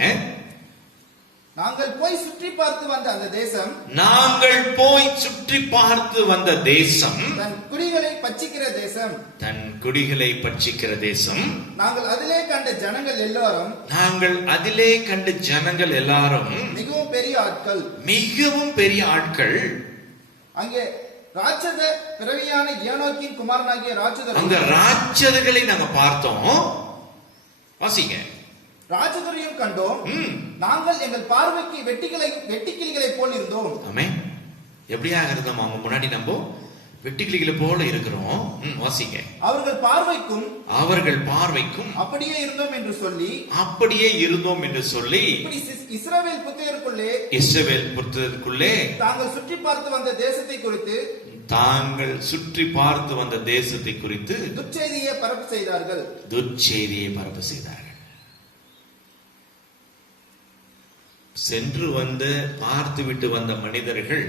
நாங்கள் போய் சுற்றி பார்த்து வந்த அந்த தேசம், நாங்கள் போய் சுற்றி பார்த்து வந்த தேசம் தன் குடிகளை பட்சிக்கிற தேசம், தன் குடிகளை பட்சிக்கிற தேசம். நாங்கள் அதிலே கண்ட ஜனங்கள் எல்லாரும், நாங்கள் அதிலே கண்ட ஜனங்கள் எல்லாரும் மிகவும் பெரிய ஆட்கள், மிகவும் பெரிய ஆட்கள். அங்கே ராட்சத பிறவியான ஏனோக்கின் குமாரனாகிய அங்க ராட்சதர்களை நாங்க பார்த்தோம். வாசிங்க. ராட்சதரையும் கண்டோம், நாங்கள் எங்கள் பார்வைக்கு வெட்டுக்கிளிகளை போல் இருந்தோம். ஆமே. எப்படியாக இருந்தோம்? அவங்க முன்னாடி நம்ம வெட்டுக்கிளிகளை போல இருக்கிறோம். வாசிங்க. அவர்கள் பார்வைக்கும் அப்படியே இருந்தோம் என்று சொல்லி இஸ்ரவேல் புத்திரருக்குள்ளே தாங்கள் சுற்றி பார்த்து வந்த தேசத்தை குறித்து துர்ச்செய்தியை பரப்பு செய்தார்கள். சென்று வந்து பார்த்து விட்டு வந்த மனிதர்கள்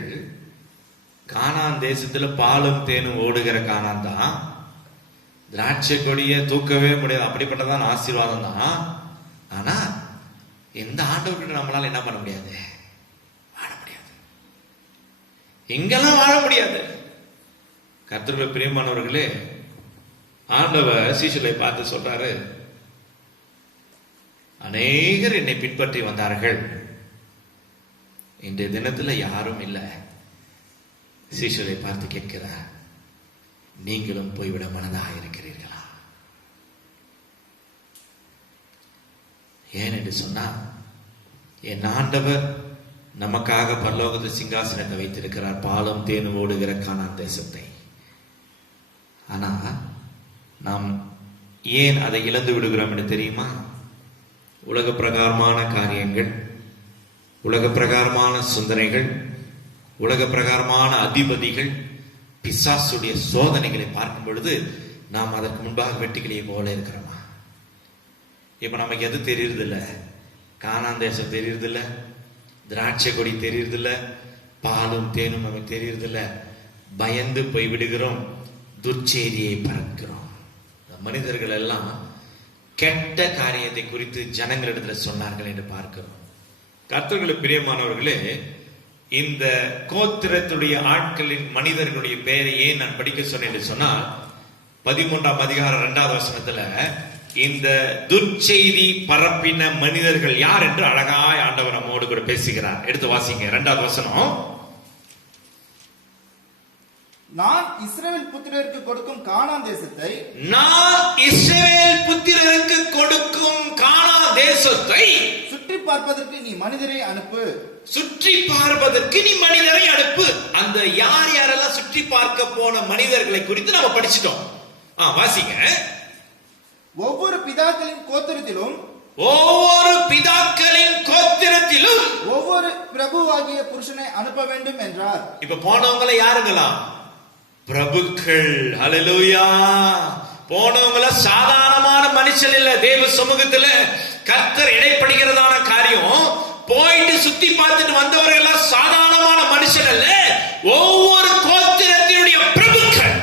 கானான் தேசத்துல பாலும் தேனும் ஓடுகிற கானான் தான், திராட்சை கொடிய தூக்கவே முடியாது, அப்படிப்பட்டதான் ஆசீர்வாதம் தான். ஆனா எந்த ஆண்டவர்கிட்ட நம்மளால என்ன பண்ண முடியாது? வாழ முடியாது. எங்கெல்லாம் வாழ முடியாது. கர்த்தருடைய பிரியமானவர்களே, ஆண்டவர் சீஷர்களை பார்த்து சொல்றாரு, அநேகர் என்னை பின்பற்றி வந்தார்கள், இன்றைய தினத்துல யாரும் இல்லை. சீஷரை பார்த்து கேட்கிறார், நீங்களும் போய்விட மனதாக இருக்கிறீர்களா? ஏன் என்று சொன்னா, என் ஆண்டவர் நமக்காக பரலோகத்தில் சிங்காசனத்தை வைத்திருக்கிறார், பாலும் தேனும் ஓடுகிற கானான் தேசத்தை. ஆனா நாம் ஏன் அதை இழந்து விடுகிறோம் என்று தெரியுமா? உலக பிரகாரமான காரியங்கள், உலக பிரகாரமான சிந்தனைகள், உலக பிரகாரமான அதிபதிகள், பிசாசுடைய சோதனைகளை பார்க்கும் பொழுது நாம் அதற்கு முன்பாக வெட்டுக்கிளியை போல இருக்கிறோமா? இப்ப நமக்கு எது தெரியறதில்ல? கானான் தேசம் தெரியறதில்ல, திராட்சை கொடி தெரியறதில்ல, பாலும் தேனும் நமக்கு தெரியறதில்ல. பயந்து போய் விடுகிறோம், துர்ச்செய்தியை பறக்கிறோம். மனிதர்கள் எல்லாம் கெட்ட காரியத்தை குறித்து ஜனங்களிடத்தில் சொன்னார்கள் என்று பார்க்கிறோம். கர்த்தர்களுக்கு பிரியமானவர்களே, இந்த கோத்திரத்துடைய ஆட்களின் மனிதர்களுடைய பெயரை ஏன் நான் படிக்க சொன்னேன் என்று சொன்னால், 13ஆம் அதிகாரம் 2வது வசனத்துல இந்த துர்ச்செய்தி பரப்பின மனிதர்கள் யார் என்று அழகாய் ஆண்டவர் நம்மோடு கூட பேசுகிறார். எடுத்து வாசிங்க 2வது வசனம். நான் இஸ்ரவேல் புத்திரருக்கு கொடுக்கும் கானான் தேசத்தை, சுற்றி பார்ப்பதற்கு நீ மனிதரை அனுப்பு. அந்த யாரெல்லாம் சுற்றி பார்க்க போன மனிதர்களை குறித்து நாம படிச்சிட்டோம். வாசிங்க. ஒவ்வொரு பிதாக்களின் கோத்திரத்திலும் ஒவ்வொரு பிரபுவாகிய புருஷனை அனுப்ப வேண்டும் என்றார். இப்ப போனவங்களை யாருங்களா? பிரபுக்கள். ஹல்லேலூயா. போனவங்கள சாதாரணமான மனுஷன் இல்ல. தேவ சமூகத்துல கர்த்தர் இடைப்படுகிறதான காரியம். போயிட்டு சுத்தி பார்த்துட்டு வந்தவர்கள் சாதாரணமான மனுஷன் அல்ல, ஒவ்வொரு கோத்திரத்தினுடைய பிரபுக்கள்.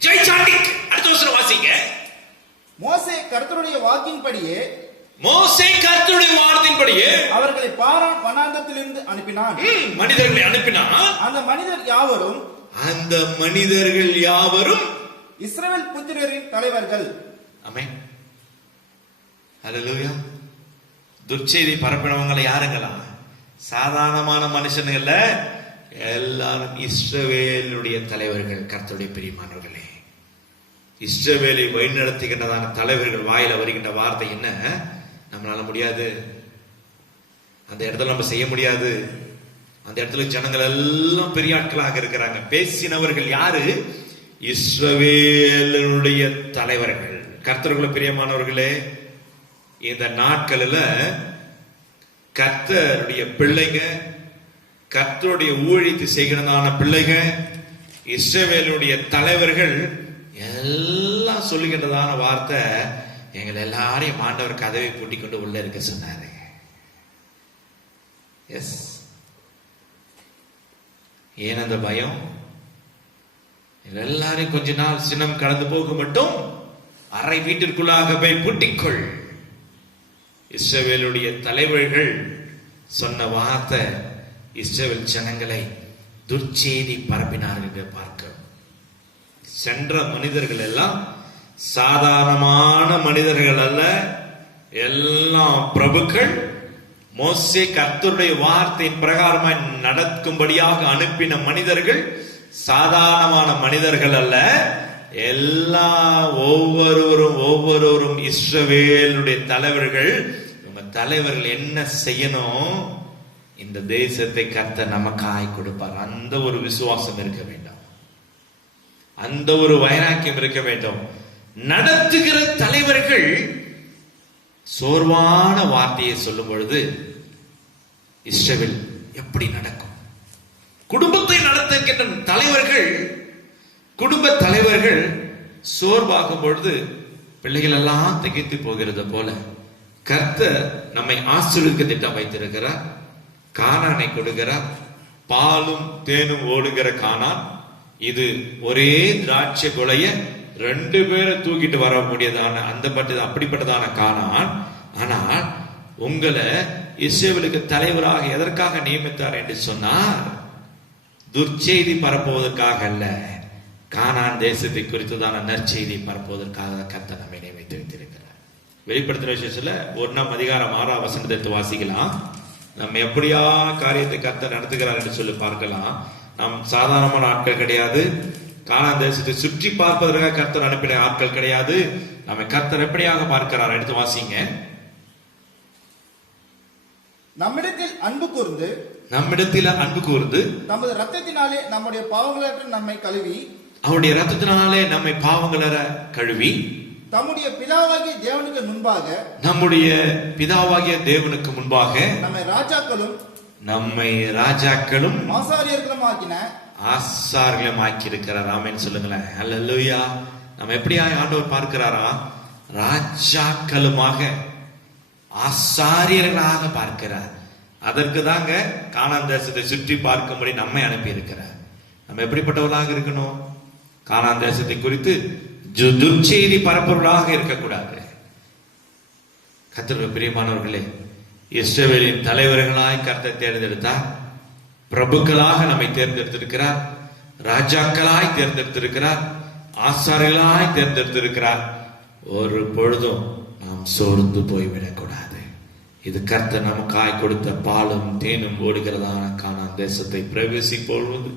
ஜெய்சாண்டிக். அடுத்த வசனம் வாசிங்க. மோசே கர்த்தருடைய வாக்கின்படியே அவர்களை பாரான் வனாந்தரத்திலிருந்து அனுப்பினான். மனிதர்களை அனுப்பினான். அந்த மனிதர்கள் யாவரும் இஸ்ரவேல் புத்திரரின் தலைவர்கள். ஆமென். ஹல்லேலூயா. துர்ச்செய்தி பரப்பினவங்களை யாருங்களா? சாதாரணமான மனுஷனுங்கள, எல்லாரும் இஸ்ரவேலுடைய தலைவர்கள். கர்த்தருடைய பிரியமானவர்களே, இஸ்ரவேலை வழிநடத்துகின்றதான தலைவர்கள் வாயில வருகின்ற வார்த்தை என்ன? நம்மளால முடியாது, அந்த இடத்துல நம்ம செய்ய முடியாது, அந்த இடத்துல ஜனங்கள் எல்லாம் பெரிய ஆட்களாக இருக்கிறாங்க. பேசினவர்கள் யாரு? இஸ்ரவேலுடைய தலைவர்கள். கர்த்தருக்குள்ள பிரியமானவர்களே, இந்த நாட்களில் கர்த்தருடைய பிள்ளைங்க, கர்த்தருடைய ஊழியத்தை செய்கிறதான பிள்ளைங்க, இஸ்ரவேலுடைய தலைவர்கள் எல்லாம் சொல்லுகின்றதான வார்த்தை, எங்களை எல்லாரையும் ஆண்டவர் கதவை பூட்டி கொண்டு உள்ள இருக்க சொன்னாரு. எஸ், ஏன் அந்த பயம்? எல்லாரையும் கொஞ்ச நாள் சினம் கடந்து போக மட்டும் அறை வீட்டிற்குள்ளாக போய் பூட்டிக்கொள். இஸ்ரவேலுடைய தலைவர்கள் சொன்ன வார்த்தை இஸ்ரவேல் ஜனங்களை துர்ச்செய்தி பரப்பினார்கள் என்று பார்க்க. சென்ற மனிதர்கள் எல்லாம் சாதாரணமான மனிதர்கள் அல்ல, எல்லாம் பிரபுக்கள். மோசே கர்த்தருடைய வார்த்தையின் பிரகாரமாய் நடக்கும்படியாக அனுப்பின மனிதர்கள் சாதாரணமான மனிதர்கள் அல்ல. எல்லா ஒவ்வொருவரும் இஸ்ரவேலுடைய தலைவர்கள். உங்க தலைவர்கள் என்ன செய்யணும்? இந்த தேசத்தை கர்த்தர் நமக்காய் கொடுப்பார். அந்த ஒரு விசுவாசம் இருக்க வேண்டும், அந்த ஒரு வைராக்கியம் இருக்க வேண்டும். நடத்துகிற தலைவர்கள் சோர்வான வார்த்தையை சொல்லும் பொழுது இஸ்ரவேல் எப்படி நடக்கும்? குடும்பத்தை நடத்துகின்ற தலைவர்கள், குடும்ப தலைவர்கள் சோர்வாகும் பொழுது பிள்ளைகள் எல்லாம் திகைத்து போகிறது போல கர்த்தர் நம்மை ஆசீர்வதிக்க திட்டம் வைத்திருக்கிறார். கானானை கொடுக்கிறார். பாலும் தேனும் ஓடுகிற கானான். இது ஒரே திராட்சை கொலைய 2 பேரை தூக்கிட்டு வர முடியதான அப்படிப்பட்டதான கானான். ஆனால் உங்களை இஸ்ரவேலுக்கு தலைவராக எதற்காக நியமித்தார் என்று சொன்னார்? துர்ச்செய்தி பரப்புவதற்காக அல்ல, கானான் தேசத்தை குறித்ததான நற்செய்தி பரப்புவதற்காக கர்த்தர் நம்மை நியமித்து வைத்திருக்கிறார். வெளிப்படுத்துற விசேஷத்துல 1ஆம் அதிகாரம் 6ஆம் வசனத்தை வாசிக்கலாம். நம்ம எப்படியா காரியத்தை கர்த்தர் நடத்துகிறார் என்று சொல்லி பார்க்கலாம். நாம் சாதாரணமான ஆட்கள் கிடையாது. கானான் தேசத்தை சுற்றி பார்ப்பதற்காக கர்த்தர் அனுப்பின ஆட்கள் கிடையாது. நம்ம கர்த்தர் எப்படியாக பார்க்கிறார்? எடுத்து வாசிங்க. நம்மிடத்தில் அன்பு கூர்ந்து, நம்மிடத்தில் அன்பு கூர்ந்து, நமது ரத்தத்தினாலே நம்முடைய பாவங்களற்ற நம்மை கழுவி, அவருடைய ரத்தத்தினாலே நம்மை பாவங்களற கழுவி, தம்முடைய பிதாவாகிய தேவனுக்கு முன்பாக, நம்முடைய பிதாவாகிய தேவனுக்கு முன்பாக நம்மை ராஜாக்களும் ஆசாரியர்களும் ஆக்கின ஆசாரியர்களும் ஆக்கி இருக்கிறார். ஆமென் சொல்லுங்களேன். அல்லேலூயா. நம்ம எப்படி ஆண்டவர் பார்க்கிறாரா? ராஜாக்களுமாக ஆசாரியர்களாக பார்க்கிறார். அதற்கு தாங்க கானான் தேசத்தை சுற்றி பார்க்கும்படி நம்மை அனுப்பி இருக்கிறார். நம்ம எப்படிப்பட்டவர்களாக இருக்கணும்? கானான் தேசத்தை குறித்து துர்ச்செய்தி பரப்புவர்களாக இருக்கக்கூடாது. கர்த்தருடைய பிரியமானவர்களே, இஸ்ரவேலின் தலைவர்களாய் கர்த்தர் தேர்ந்தெடுத்தார். பிரபுக்களாக நம்மை தேர்ந்தெடுத்திருக்கிறார். ராஜாக்களாய் தேர்ந்தெடுத்திருக்கிறார். ஆசாரியர்களாய் தேர்ந்தெடுத்திருக்கிறார். ஒரு பொழுதும் நாம் சோர்ந்து போய்விடக்கூடாது. இது கர்த்தர் நமக்காய் கொடுத்த பாலும் தேனும் ஓடுகிறதான கானான் தேசத்தை பிரவேசிப்பொழுது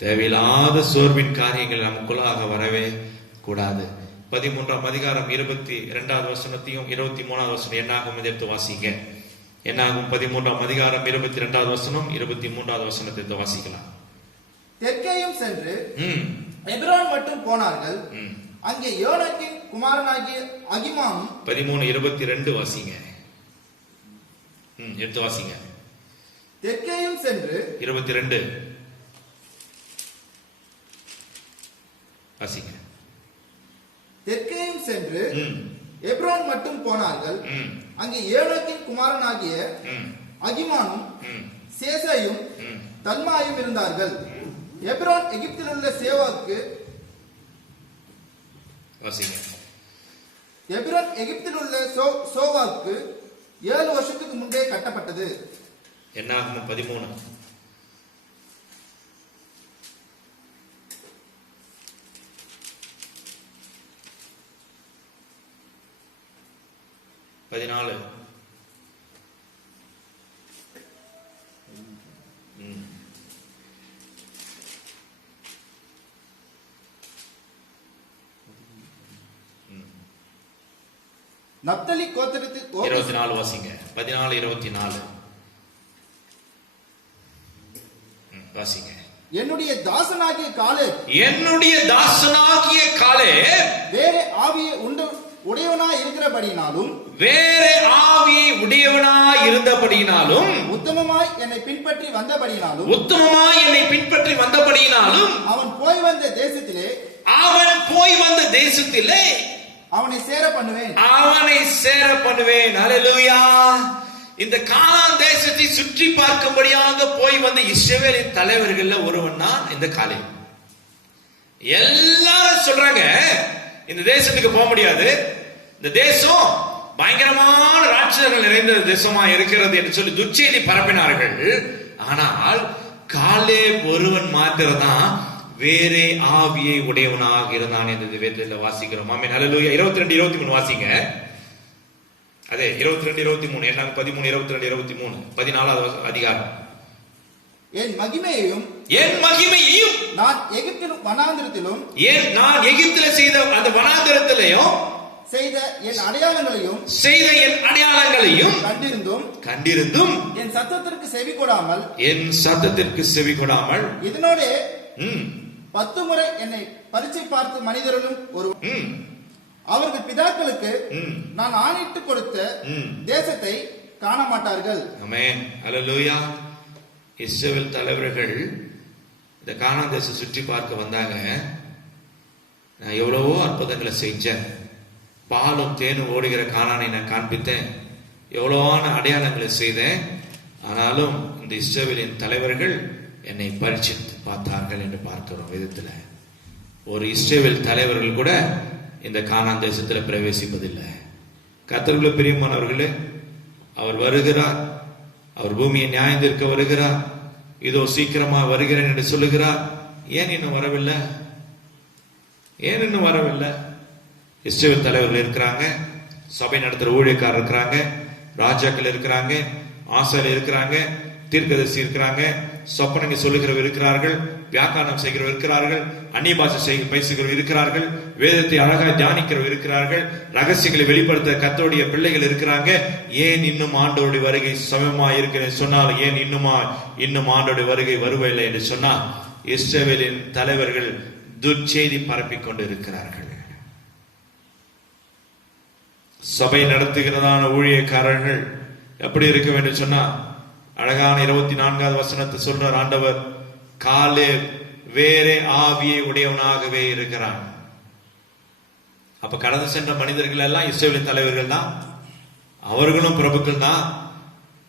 தேவையில்லாத சோர்வின் காரியங்கள் நமக்குள்ளாக வரவே கூடாது. 13ஆம் அதிகாரம் 22வது வசனத்தையும் 23வது வசனம் என்னாகும் எடுத்து வாசிங்க. என்னாகும் 13ஆம் அதிகாரம் 22வது வசனம் 23வது வசனத்தை வாசிக்கலாம். தெற்கேயும் சென்று எபிரோன் மட்டும் போனார்கள். அங்கே யோனாக்கின் குமாரனாகிய அகிமாம் 13:22 வாசிங்க. எடுத்து வாசிங்க. தெற்கேயும் சென்று 22 வாசிங்க. தெற்கேயும் சென்று எப்ரோன் மட்டும் போனார்கள். அங்கே யோனாக்கின் குமாரனாகிய அகிமானும் சேசையும் தல்மாயும் இருந்தார்கள். எப்ரோன் எகிப்தில் உள்ள சேவாக்கு வாசிங்க. எப்ரோன் எகிப்தில் உள்ள சோவாக்கு 7 வருஷத்துக்கு முன்பே கட்டப்பட்டது. என்னாகும் 13 14 நப்தலி கோத்திரத்தில் 24 வாசிங்க. 14 24 வாசிங்க. என்னுடைய தாசனாகிய காலேப் என்னுடைய தாசனாகிய காலேப் வேறே ஆவியை உடையவனாய் இருக்கிறபடினாலும் வேற ஆவியை உடையவனாய் இருந்தபடியினாலும் உத்தமமாய் என்னை பின்பற்றி வந்தபடியினாலும் அவன் போய் வந்த தேசத்திலே அவனை சேர பண்ணுவேன். அல்லேலூயா. இந்த கானான் தேசத்தை சுற்றி பார்க்கும்படியாக போய் வந்த இஸ்ரவேலின் தலைவர்கள்ல ஒருவன் தான் இந்த காலேப். எல்லாரும் சொல்றாங்க இந்த தேசத்துக்கு போக முடியாது, இந்த தேசம் பயங்கரமான ராட்சதர்கள் நிறைந்த தேசமா இருக்கிறது என்று சொல்லி துர்ச்செய்தி பரப்பினார்கள். ஆனால் காலேப் ஒருவன் மாத்திரம்தான் வேறே ஆவியை உடையவனாக இருந்தான் என்று வேதத்தில் வாசிக்கிறோம். ஆமென். அல்லேலூயா. 22 23 வாசிங்க. அதே 22 23 13 22 23 14வது அதிகாரம். என் மகிமையையும் நான் எகிப்தில செய்த அந்த வனாந்தரத்திலேயும் செய்த என் அடையாளங்களையும் கண்டிருந்தும் என் சத்தத்திற்கு செவி கொடாமல் இதனோட 10 முறை என்னை பரீட்சை பார்த்து மனிதர்களும் ஒரு அவர்கள் பிதாக்களுக்கு நான் ஆணையிட்டு கொடுத்த தேசத்தை காண மாட்டார்கள். ஆமென். அல்லேலூயா. இஸ்ரவேல் தலைவர்கள் இந்த கானான் தேசம் சுற்றி பார்க்க வந்தாங்க. நான் எவ்வளவோ அற்புதங்களை செஞ்சேன், பாலும் தேனும் ஓடுகிற கானானை நான் காண்பித்தேன், எவ்வளவான அடையாளங்களை செய்தேன். ஆனாலும் இந்த இஸ்ரவேலின் தலைவர்கள் என்னை பரீட்சித்து பார்த்தார்கள் என்று பார்க்கிறோம் விதத்துல. ஒரு இஸ்ரவேல் தலைவர்கள் கூட இந்த கானான் தேசத்துல பிரவேசிப்பதில்லை. கர்த்தருக்குள்ள பிரியமானவர்களே, அவர் வருகிறார், அவர் பூமியை நியாயந்திருக்க வருகிறார், இதோ சீக்கிரமா வருகிறேன் என்று சொல்லுகிறார். ஏன் இன்னும் வரவில்லை? இஸ்ரவேல் தலைவர்கள் இருக்கிறாங்க, சபை நடத்துற ஊழியக்காரர் இருக்கிறாங்க, ராஜாக்கள் இருக்கிறாங்க, ஆசாரியர் இருக்கிறாங்க, தீர்க்கதரிசி இருக்கிறாங்க, சொப்பனங்க சொல்லுகிறவர் இருக்கிறார்கள், வியாக்கரணம் செய்கிறவர் இருக்கிறார்கள், அந்நிய பாஷை பேசுகிறவர் இருக்கிறார்கள், வேதத்தை அழகாக தியானிக்கிறவர் இருக்கிறார்கள், ரகசியங்களை வெளிப்படுத்த கர்த்தருடைய பிள்ளைகள் இருக்கிறாங்க. ஏன் இன்னும் ஆண்டவருடைய வருகை சமயமா இருக்கிறேன் சொன்னால், ஏன் இன்னும் ஆண்டவருடைய வருகை வருவதில்லை என்று சொன்னால், இஸ்ரவேலின் தலைவர்கள் துர்ச்செய்தி பரப்பிக் கொண்டு இருக்கிறார்கள். சபை நடத்துகிறதான ஊழியக்காரர்கள் எப்படி இருக்க வேண்டும் சொன்னா, அழகான 24வது வசனத்தை சொல்றார் ஆண்டவர், காலேப் வேறே ஆவியை உடையவனாகவே இருக்கிறான். அப்ப கடந்து சென்ற மனிதர்கள் எல்லாம் இஸ்ரவேலின் தலைவர்கள் தான், அவர்களும் பிரபுக்கள் தான்.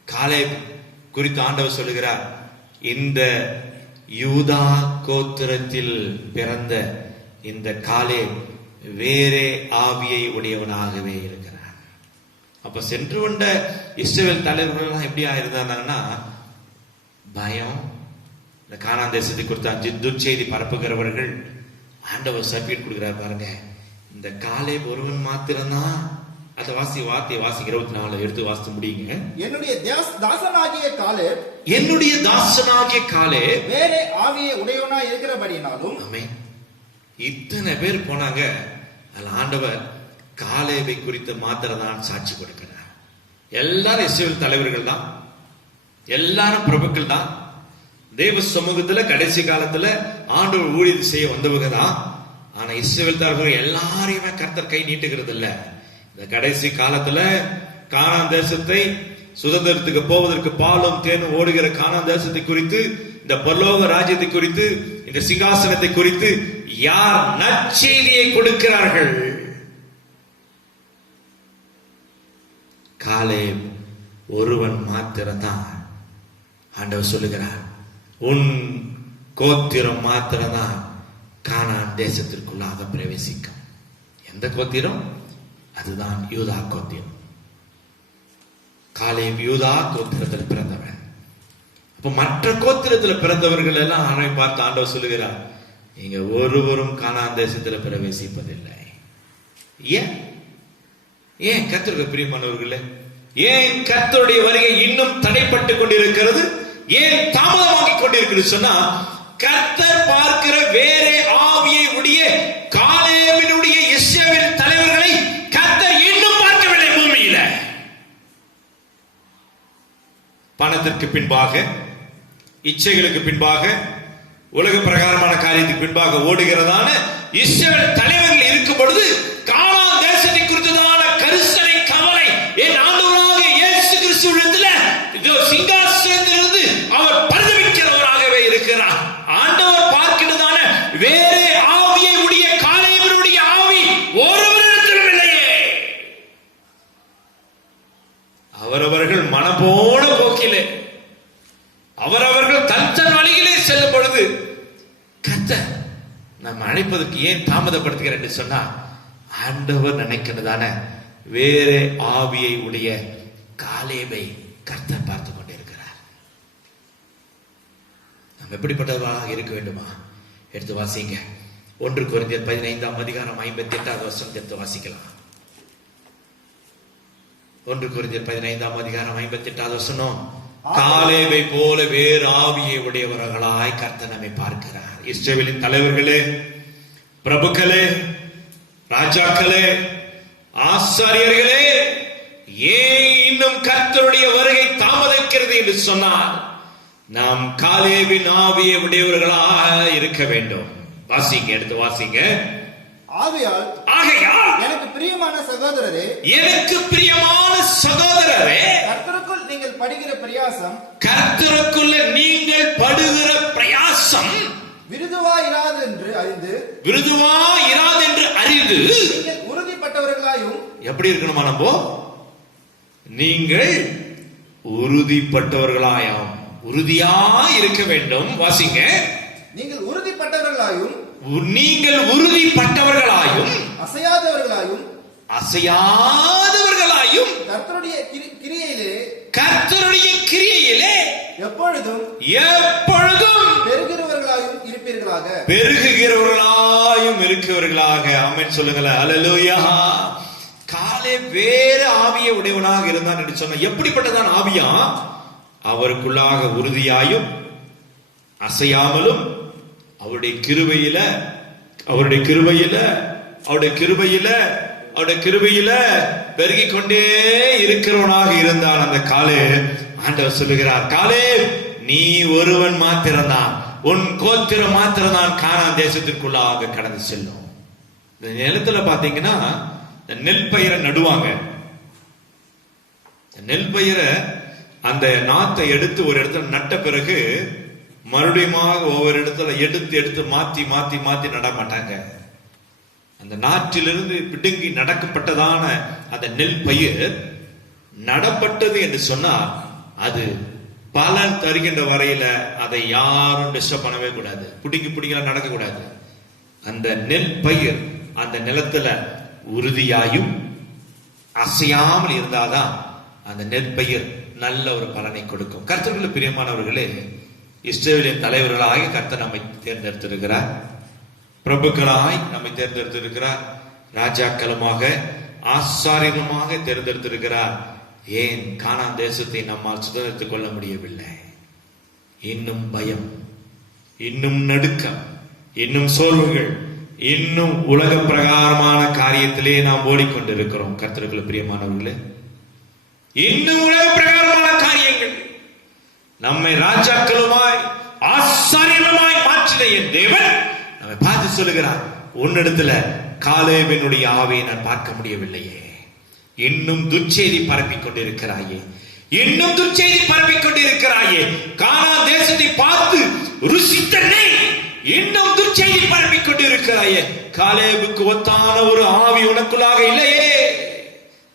காலேப் குறித்து ஆண்டவர் சொல்லுகிறார், இந்த யூதா கோத்திரத்தில் பிறந்த இந்த காலேப் வேறே ஆவியை உடையவனாகவே இருக்கிறான். அப்ப சென்று கொண்ட இஸ்ரவேல் தலைவர்கள் எப்படியா இருந்தாங்கன்னா, பயம், இந்த கானான் தேசத்தை குறித்த துர்ச்செய்தி பரப்புகிறவர்கள். ஆண்டவர் சர்டிபிகேட் கொடுக்கிறார் பாருங்க, இந்த காலேப் ஒருவன் மாத்திரம்தான். அந்த வார்த்தையை வாசி 24 எடுத்து வாசித்து முடியுங்க. என்னுடைய தாசனாகிய காலேப் வேறே ஆவியை உடையவனா இருக்கிறபடினாலும். ஆமென். இத்தனை பேர் போனாங்க, அதுல ஆண்டவர் காலேபை குறித்து மாத்திரம்தான் சாட்சி கொடுக்கிறார். எல்லாரும் இஸ்ரவேல் தலைவர்கள் தான், எல்லாரும் பிரபுக்கள் தான், தேவ சமூகத்துல கடைசி காலத்துல ஆண்டவர் ஊழியத்தை செய்ய வந்தவங்க தான். ஆனா இஸ்ரவேல் தலைவர்கள் எல்லாரையுமே கர்த்தர் கை நீட்டுகிறது இல்ல. இந்த கடைசி காலத்துல கானான் தேசத்தை சுதந்திரத்துக்கு போவதற்கு பாலும் தேனும் ஓடுகிற கானான் தேசத்தை குறித்து, இந்த பரலோக ராஜ்யத்தை குறித்து, இந்த சிங்காசனத்தை குறித்து யார் நற்செய்தியை கொடுக்கிறார்கள்? காலேப் ஒருவன் மாத்திரம்தான். ஆண்டவர் சொல்லுகிறார், உன் கோத்திரம் மாத்திரம்தான் கானான் தேசத்திற்குள்ளாக பிரவேசிக்கும். எந்த கோத்திரம்? அதுதான் யூதா கோத்திரம். காலேப் யூதா கோத்திரத்தில் பிறந்தவன். அப்ப மற்ற கோத்திரத்தில் பிறந்தவர்கள் எல்லாம் அவனை பார்த்து ஆண்டவர் சொல்லுகிறார், நீங்க ஒருவரும் கானான் தேசத்தில் பிரவேசிப்பதில்லை. ஏன் கர்த்தருக்கு பிரியமானவர்களே, ஏன் கர்த்தருடைய வருகை இன்னும் தடைப்பட்டு கொண்டிருக்கிறது? ஏன் தாமதமாகிக் கொண்டிருக்கிறது சொன்னா, கர்த்தர் பார்க்கிற வேறே ஆவியை உடைய காலேபினுடைய இஸ்ரவேல் தலைவர்களை கர்த்தர் இன்னும் பார்க்கவில்லை. பணத்திற்கு பின்பாக, இச்சைகளுக்கு பின்பாக, உலக பிரகாரமான காரியத்துக்கு பின்பாக ஓடுகிறதான இஸ்ரவேல் தலைவர்கள் இருக்கும் பொழுது கானான் தேசத்தை குறித்ததான கரிசனை கவலை என் ஆண்டவராக இயேசு கிறிஸ்துவிடத்தில் இதோ சிங்காசனத்திலிருந்து அவர் பரிதவிக்கிறவராகவே இருக்கிறார். ஆண்டவர் பார்க்கிறதான வேறே ஆவியை உடைய காலேபினுடைய ஆவி ஒருவரிடத்திலும் இல்லையே. அவரவர்கள் மனப்போன போக்கிலே அவரவர்கள் தன் வழியிலே செல்லும் பொழுது கர்த்தர் நம்ம அழைப்பதற்கு ஏன் தாமதப்படுத்துகிறார் என்று சொன்னா, ஆண்டவர் நினைக்கிறதான வேற ஆவியை உடைய காலேபை கர்த்தர் பார்த்து கொண்டிருக்கிறார். நாம் எப்படிப்பட்டவர்களாக இருக்க வேண்டுமா? எடுத்து வாசிங்க. 1 கொரிந்தியர் 15:58 எடுத்து வாசிக்கலாம். 1 கொரிந்தியர் 15:58 காலேபை போல வேறு ஆவியை உடையவர்களாய் கர்த்தர் நம்மை பார்க்கிறார். இஸ்ரவேலின் தலைவர்களே, பிரபுக்களே, ராஜாக்களே, ஆசாரியர்களே, ஏன் இன்னும் கர்த்தருடைய வருகை தாமதிக்கிறது என்று சொன்னால், நாம் காலேபின் ஆவியை உடையவர்களாக இருக்க வேண்டும். வாசிங்க, எடுத்து வாசிங்க. ஆகையால் எனக்கு பிரியமான சகோதரரே, எனக்கு பிரியமான சகோதரரே, கர்த்தருக்குள் நீங்கள் படுகிற பிரயாசம், கர்த்தருக்குள்ள நீங்கள் படுகிற பிரயாசம் விருதுவாயிராது என்று அறிந்து நீங்கள் உறுதிப்பட்டவர்களாயும். எப்படி இருக்கணுமா? நீங்கள் உறுதிப்பட்டவர்களாயும், உறுதியாய் இருக்க வேண்டும். வாசிங்க. நீங்கள் உறுதிப்பட்டவர்களாயும், நீங்கள் உறுதிப்பட்டவர்களாயும், அசையாதவர்களாயும் கர்த்தருடைய கிரியையிலே எப்பொழுதும் பெருகுகிறவர்களாயும் இருக்கிறவர்களாக. ஆமென் சொல்லுங்களேன். அல்லேலூயா. காலே வேற ஆவியை உடையவனாக இருந்தான் என்று சொன்ன எப்படிப்பட்டதான் ஆவியா? அவருக்குள்ளாக உறுதியாயும் அசையாமலும் அவருடைய கிருபையில பெருகிக் கொண்டே இருக்கிறவனாக இருந்தான் அந்த காலே. ஆண்டவர் சொல்லுகிறார், காலே நீ ஒருவன் மாத்திரம்தான், உன் கோத்திரம் மாத்திரம்தான் கானான் தேசத்திற்குள்ளாக கடந்து செல்லும். இந்த நிலத்துல பாத்தீங்கன்னா நெல் பயிரை நடுவாங்க. நெல் பயிரை அந்த நாத்தை எடுத்து ஒரு இடத்துல நட்ட பிறகு மறுபடியும் ஒவ்வொரு இடத்துல எடுத்து மாத்தி நட மாட்டாங்க. அந்த நாற்றிலிருந்து பிடுங்கி நடக்கப்பட்டதான அந்த நெல் பயிர் நடப்பட்டது என்று சொன்னா அது பலன் தருகின்ற வரையில அதை யாரும் டிஸ்டர்ப் பண்ணவே கூடாது. பிடிக்கலாம் நடக்க கூடாது. அந்த நெல் பயிர் அந்த நிலத்துல உறுதியாயும் அசையாமல் இருந்தாதான் அந்த நெற்பயிர் நல்ல ஒரு பலனை கொடுக்கும். கர்த்தருக்குள் பிரியமானவர்களே, இஸ்ரவேலின் தலைவர்களாக கர்த்தர் நம்மை தேர்ந்தெடுத்திருக்கிறார். பிரபுக்களாய் நம்மை தேர்ந்தெடுத்திருக்கிறார். ராஜாக்களுமாக ஆசாரியர்களுமாக தேர்ந்தெடுத்திருக்கிறார். ஏன் கானான் தேசத்தை நம்மால் சுதந்திரத்துக் கொள்ள முடியவில்லை? இன்னும் பயம், இன்னும் நடுக்கம், இன்னும் சோர்வுகள், இன்னும் உலக பிரகாரமான காரியத்திலே நாம் ஓடிக்கொண்டிருக்கிறோம். கர்த்தருக்குள் பிரியமானவர்களே, இன்னும் உலக பிரகாரமான காரியங்கள் நம்மை ராஜாக்களுமாய் ஆசாரியர்களுமாய் மாற்றின என் தேவன் நம்மை பார்த்து சொல்லுகிறார், உன்னிடத்துல காலேபினுடைய ஆவியை நான் பார்க்க முடியவில்லையே. இன்னும் துர்ச்செய்தி பரப்பிக் கொண்டிருக்கிறாயே, இன்னும் துர்ச்செய்தி பரப்பிக் கொண்டிருக்கிறாயே. கானான் தேசத்தை பார்த்து ருசித்த நீ இன்னும் துர்ச்செய்தி பரப்பிக் கொண்டிருக்கிறாயே. காலேபுக்கு ஒத்தான ஒரு ஆவி உனக்குள்ளாக இல்லையே.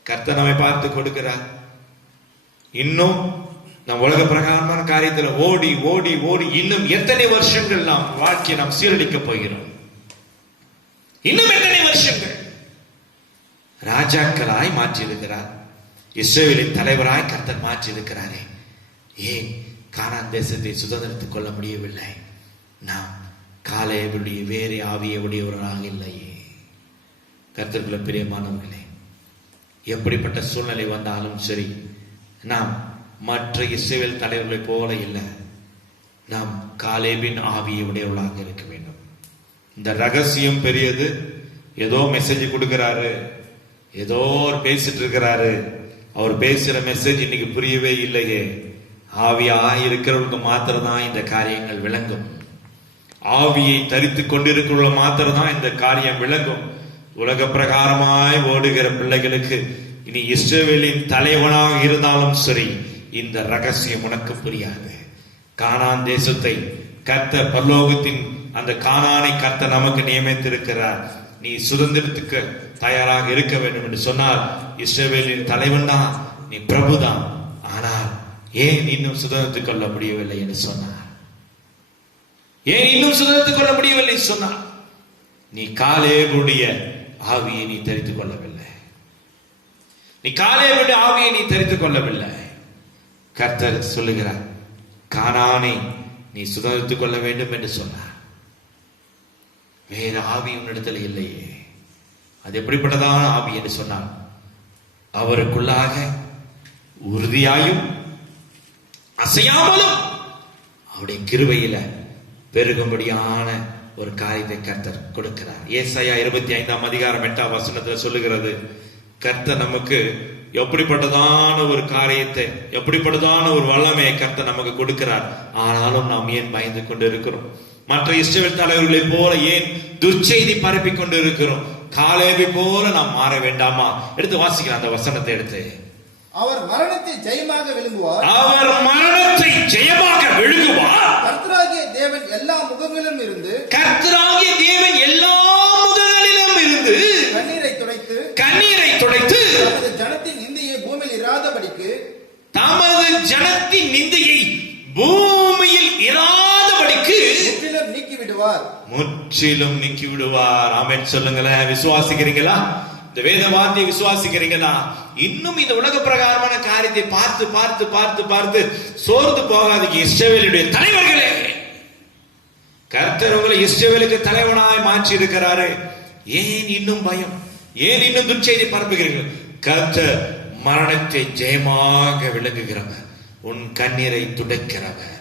கர்த்தர் நம்மை பார்த்து கொடுக்கிறார். இன்னும் நம் உலக பிரகாரமான காரியத்தில் ஓடி ஓடி ஓடி இன்னும் எத்தனை வருஷங்கள் நாம் வாழ்க்கையை நாம் சீரழிக்க போகிறோம்? இன்னும் எத்தனை வருஷங்கள்? ராஜாக்களாய் மாற்றியிருக்கிறார். இஸ்ரவேலின் தலைவராய் கர்த்தர் மாற்றியிருக்கிறாரே. ஏன் கானான் தேசத்தை சுதந்திரத்துக் கொள்ள முடியவில்லை? நாம் காலேபுடைய வேறு ஆவியை உடையவர்களாக இல்லையே. கர்த்தருக்குள்ள பிரியமானவர்களே, எப்படிப்பட்ட சூழ்நிலை வந்தாலும் சரி, நாம் மற்ற இஸ்ரவேல் தலைவர்களை போல இல்லை. நாம் காலேபின் ஆவியை உடையவர்களாக இருக்க வேண்டும். இந்த ரகசியம் பெரியது. ஏதோ மெசேஜ் கொடுக்கிறாரு, ஏதோ பேசிட்டு இருக்கிறாரு, அவர் பேசுற மெசேஜ் இன்னைக்கு புரியவே இல்லையே. ஆவியாய் இருக்கிறவங்களுக்கு மாத்திரம்தான் இந்த காரியங்கள் விளங்கும். ஆவியை தரித்து கொண்டிருக்கிற மாத்திரம்தான் இந்த காரியம் விளங்கும். உலக பிரகாரமாய் ஓடுகிற பிள்ளைகளுக்கு இனி இஸ்ரவேலின் தலைவனாக இருந்தாலும் சரி, இந்த ரகசியம் உனக்கு புரியாது. கானான் தேசத்தை கர்த்தர், பரலோகத்தின் அந்த கானானை கர்த்தர் நமக்கு நியமித்திருக்கிறார். நீ சுதந்திரத்துக்கு தயாராக இருக்க வேண்டும் என்று சொன்னால், இஸ்ரவேலின் தலைவன் தான், நீ பிரபுதான். ஆனால் ஏன் இன்னும் சுதந்திரத்துக் கொள்ள முடியவில்லை என்று சொன்னார்? ஏன் இன்னும் சுதந்திரத்துக் கொள்ள முடியவில்லை சொன்னார்? நீ காலேபுடைய ஆவியை நீ தெரிந்து கொள்ளவில்லை. நீ காலேபுடைய ஆவியை நீ தெரிந்து கொள்ளவில்லை. கர்த்தர் சொல்லுகிறார், கானானை நீ சுதந்திரத்துக் கொள்ள வேண்டும் என்று சொன்னார். வேற ஆவி உன்னிடத்தில் இல்லையே. அது எப்படிப்பட்டதான ஆவி என்று சொன்னார்? அவருக்குள்ளாக உறுதியாயும் அசையாமலும் அவருடைய கிருபையில பெருகும்படியான ஒரு காரியத்தை கர்த்தர் கொடுக்கிறார். ஏசாயா 25:8 சொல்லுகிறது, கர்த்தர் நமக்கு எப்படிப்பட்டதான ஒரு காரியத்தை, எப்படிப்பட்டதான ஒரு வல்லமையை கர்த்தர் நமக்கு கொடுக்கிறார். ஆனாலும் நாம் ஏன் பயந்து கொண்டு இருக்கிறோம்? மற்ற இஸ்ரவேல் தலைவர்களை போல ஏன் துர்ச்செய்தி பரப்பி கொண்டு இருக்கிறோம்? காலேபை போல நாம் மாற வேண்டாமா? எடுத்து வாசிக்கலாம் அந்த வசனத்தை எடுத்து. அவர் மரணத்தை ஜெயமாக விழுங்குவார். அவர் மரணத்தை ஜெயமாக விழுங்குவார். கர்த்தராகிய தேவன் எல்லா முகங்களிலும் இருந்து, கர்த்தராகிய தேவன் எல்லா முகங்களிலும் இருந்து கண்ணீரை துடைத்து, கண்ணீரை துடைத்து தமது ஜனத்தின் நிந்தையை பூமியில் இராதபடிக்கு, தமது ஜனத்தின் நிந்தையை பூமியில் இராதபடிக்கு முற்றிலும் நீக்கி விடுவார். முற்றிலும் நீக்கி விடுவார். ஆமென் சொல்லுங்களேன். விசுவாசிக்கிறீங்களா? இந்த வேத வார்த்தையை விசுவாசிக்கிறீங்களா? இன்னும் இந்த உலக பிரகாரமான காரியத்தை பார்த்து பார்த்து பார்த்து பார்த்து சோர்ந்து போகாதீங்க இஸ்ரவேலுடைய தலைவர்களே. கர்த்தர் உங்களை இஸ்ரவேலுக்கு தலைவனாய் மாற்றி இருக்கிறாரு. ஏன் இன்னும் பயம்? ஏன் இன்னும் துர்ச்செய்தி பரப்புகிறீர்கள்? கர்த்தர் மரணத்தை ஜெயமாக விளங்குகிறவர், உன் கண்ணீரை துடைக்கிறவர்,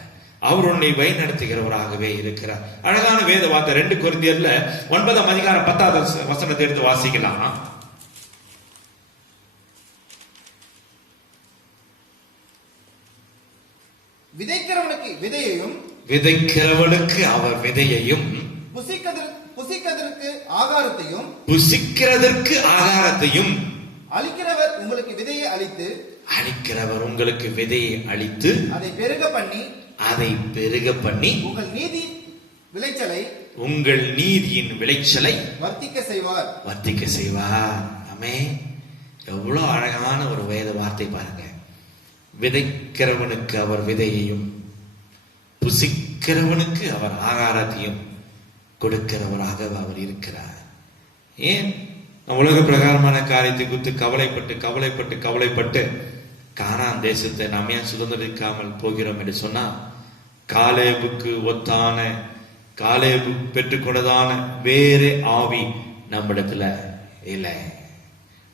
அவர் உன்னை வழி நடத்துகிறவராகவே இருக்கிறார். அழகான வேத வார்த்தை 2 கொரிந்தியர்ல 9:10 எடுத்து வாசிக்கலாம். விதைக்கிறவனுக்கு விதையையும், விதைக்கிறவனுக்கு அவர் விதையையும், புசிக்கிறதற்கு ஆகாரத்தையும், புசிக்கிறதற்கு ஆகாரத்தையும், அளிக்கிறவர் உங்களுக்கு விதையை அளித்து, அளிக்கிறவர் உங்களுக்கு விதையை அளித்து, அதை பெருக பண்ணி, அதை பெருக பண்ணி, உங்கள் நீதி விளைச்சலை, உங்கள் நீதியின் விளைச்சலை வர்த்திக்க செய்வார். வர்த்திக்க செய்வார். ஆமென். எவ்வளவு அழகான ஒரு வேத வார்த்தை பாருங்க. விதைக்கிறவனுக்கு அவர் விதையையும், புசிக்கிறவனுக்கு அவர் ஆகாரத்தையும் கொடுக்கிறவராக அவர் இருக்கிறார். ஏன் உலக பிரகாரமான காரியத்தை குறித்து கவலைப்பட்டு கவலைப்பட்டு கவலைப்பட்டு கானான் தேசத்தை நாம் ஏன் சுதந்திரிக்காமல் போகிறோம் என்று சொன்னா, காலேபுக்கு ஒத்தான, காலேபு பெற்றுக்கொண்டதான வேறு ஆவி நம்மிடத்துல இல்லை.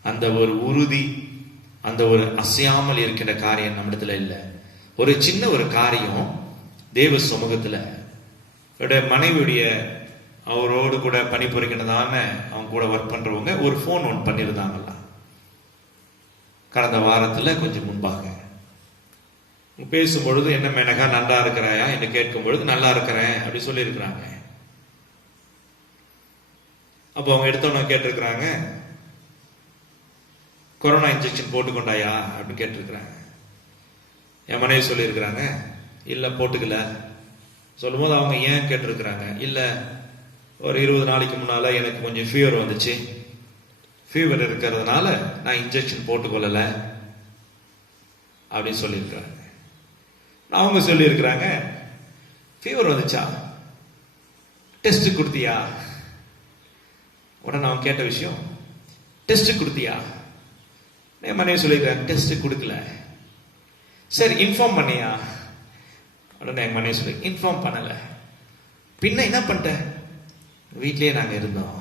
அந்த ஒரு உறுதி, அந்த ஒரு அசையாமல் இருக்கின்ற காரியம் நம்மிடத்துல இல்லை. ஒரு சின்ன ஒரு காரியம், தேவ சமூகத்துல மனைவியுடைய அவரோடு கூட பணிபுரிக்கிறதான அவங்க கூட ஒர்க் பண்றவங்க ஒரு போன் ஒன் பண்ணியிருந்தாங்களா கடந்த வாரத்துல கொஞ்சம் முன்பாக. பேசும்பொழுது, என்ன மேனகா நல்லா இருக்கிறாயா என்று கேட்கும் பொழுது நல்லா இருக்கிறேன் அப்படி சொல்லி இருக்கிறாங்க. அப்போ அவங்க எடுத்தவங்க கேட்டிருக்கிறாங்க, கொரோனா இன்ஜெக்ஷன் போட்டுக்கொண்டாயா அப்படின்னு கேட்டிருக்கிறாங்க. என் மனைவி சொல்லியிருக்கிறாங்க, இல்ல போட்டுக்கல. சொல்லும் போது அவங்க ஏன் கேட்டிருக்கிறாங்க, இல்ல ஒரு 20 நாளைக்கு முன்னால எனக்கு கொஞ்சம் ஃபீவர் வந்துச்சு, ஃபீவர் இருக்கிறதுனால நான் இன்ஜெக்ஷன் போட்டுக்கொள்ளல அப்படின்னு சொல்லியிருக்கிறாங்க. அவங்க சொல்லியிருக்கிறாங்க, ஃபீவர் வந்துச்சா, டெஸ்ட் கொடுத்தியா? உடனே அவங்க கேட்ட விஷயம், டெஸ்ட் கொடுத்தியா? என் மனைவி சொல்லியிருக்காங்க, டெஸ்ட் கொடுக்கல. சரி இன்ஃபார்ம் பண்ணியா? உடனே என் மனைவி சொல்லி, இன்ஃபார்ம் பண்ணல. பின்ன என்ன பண்ணிட்ட? வீட்டிலேயே நாங்கள் இருந்தோம்,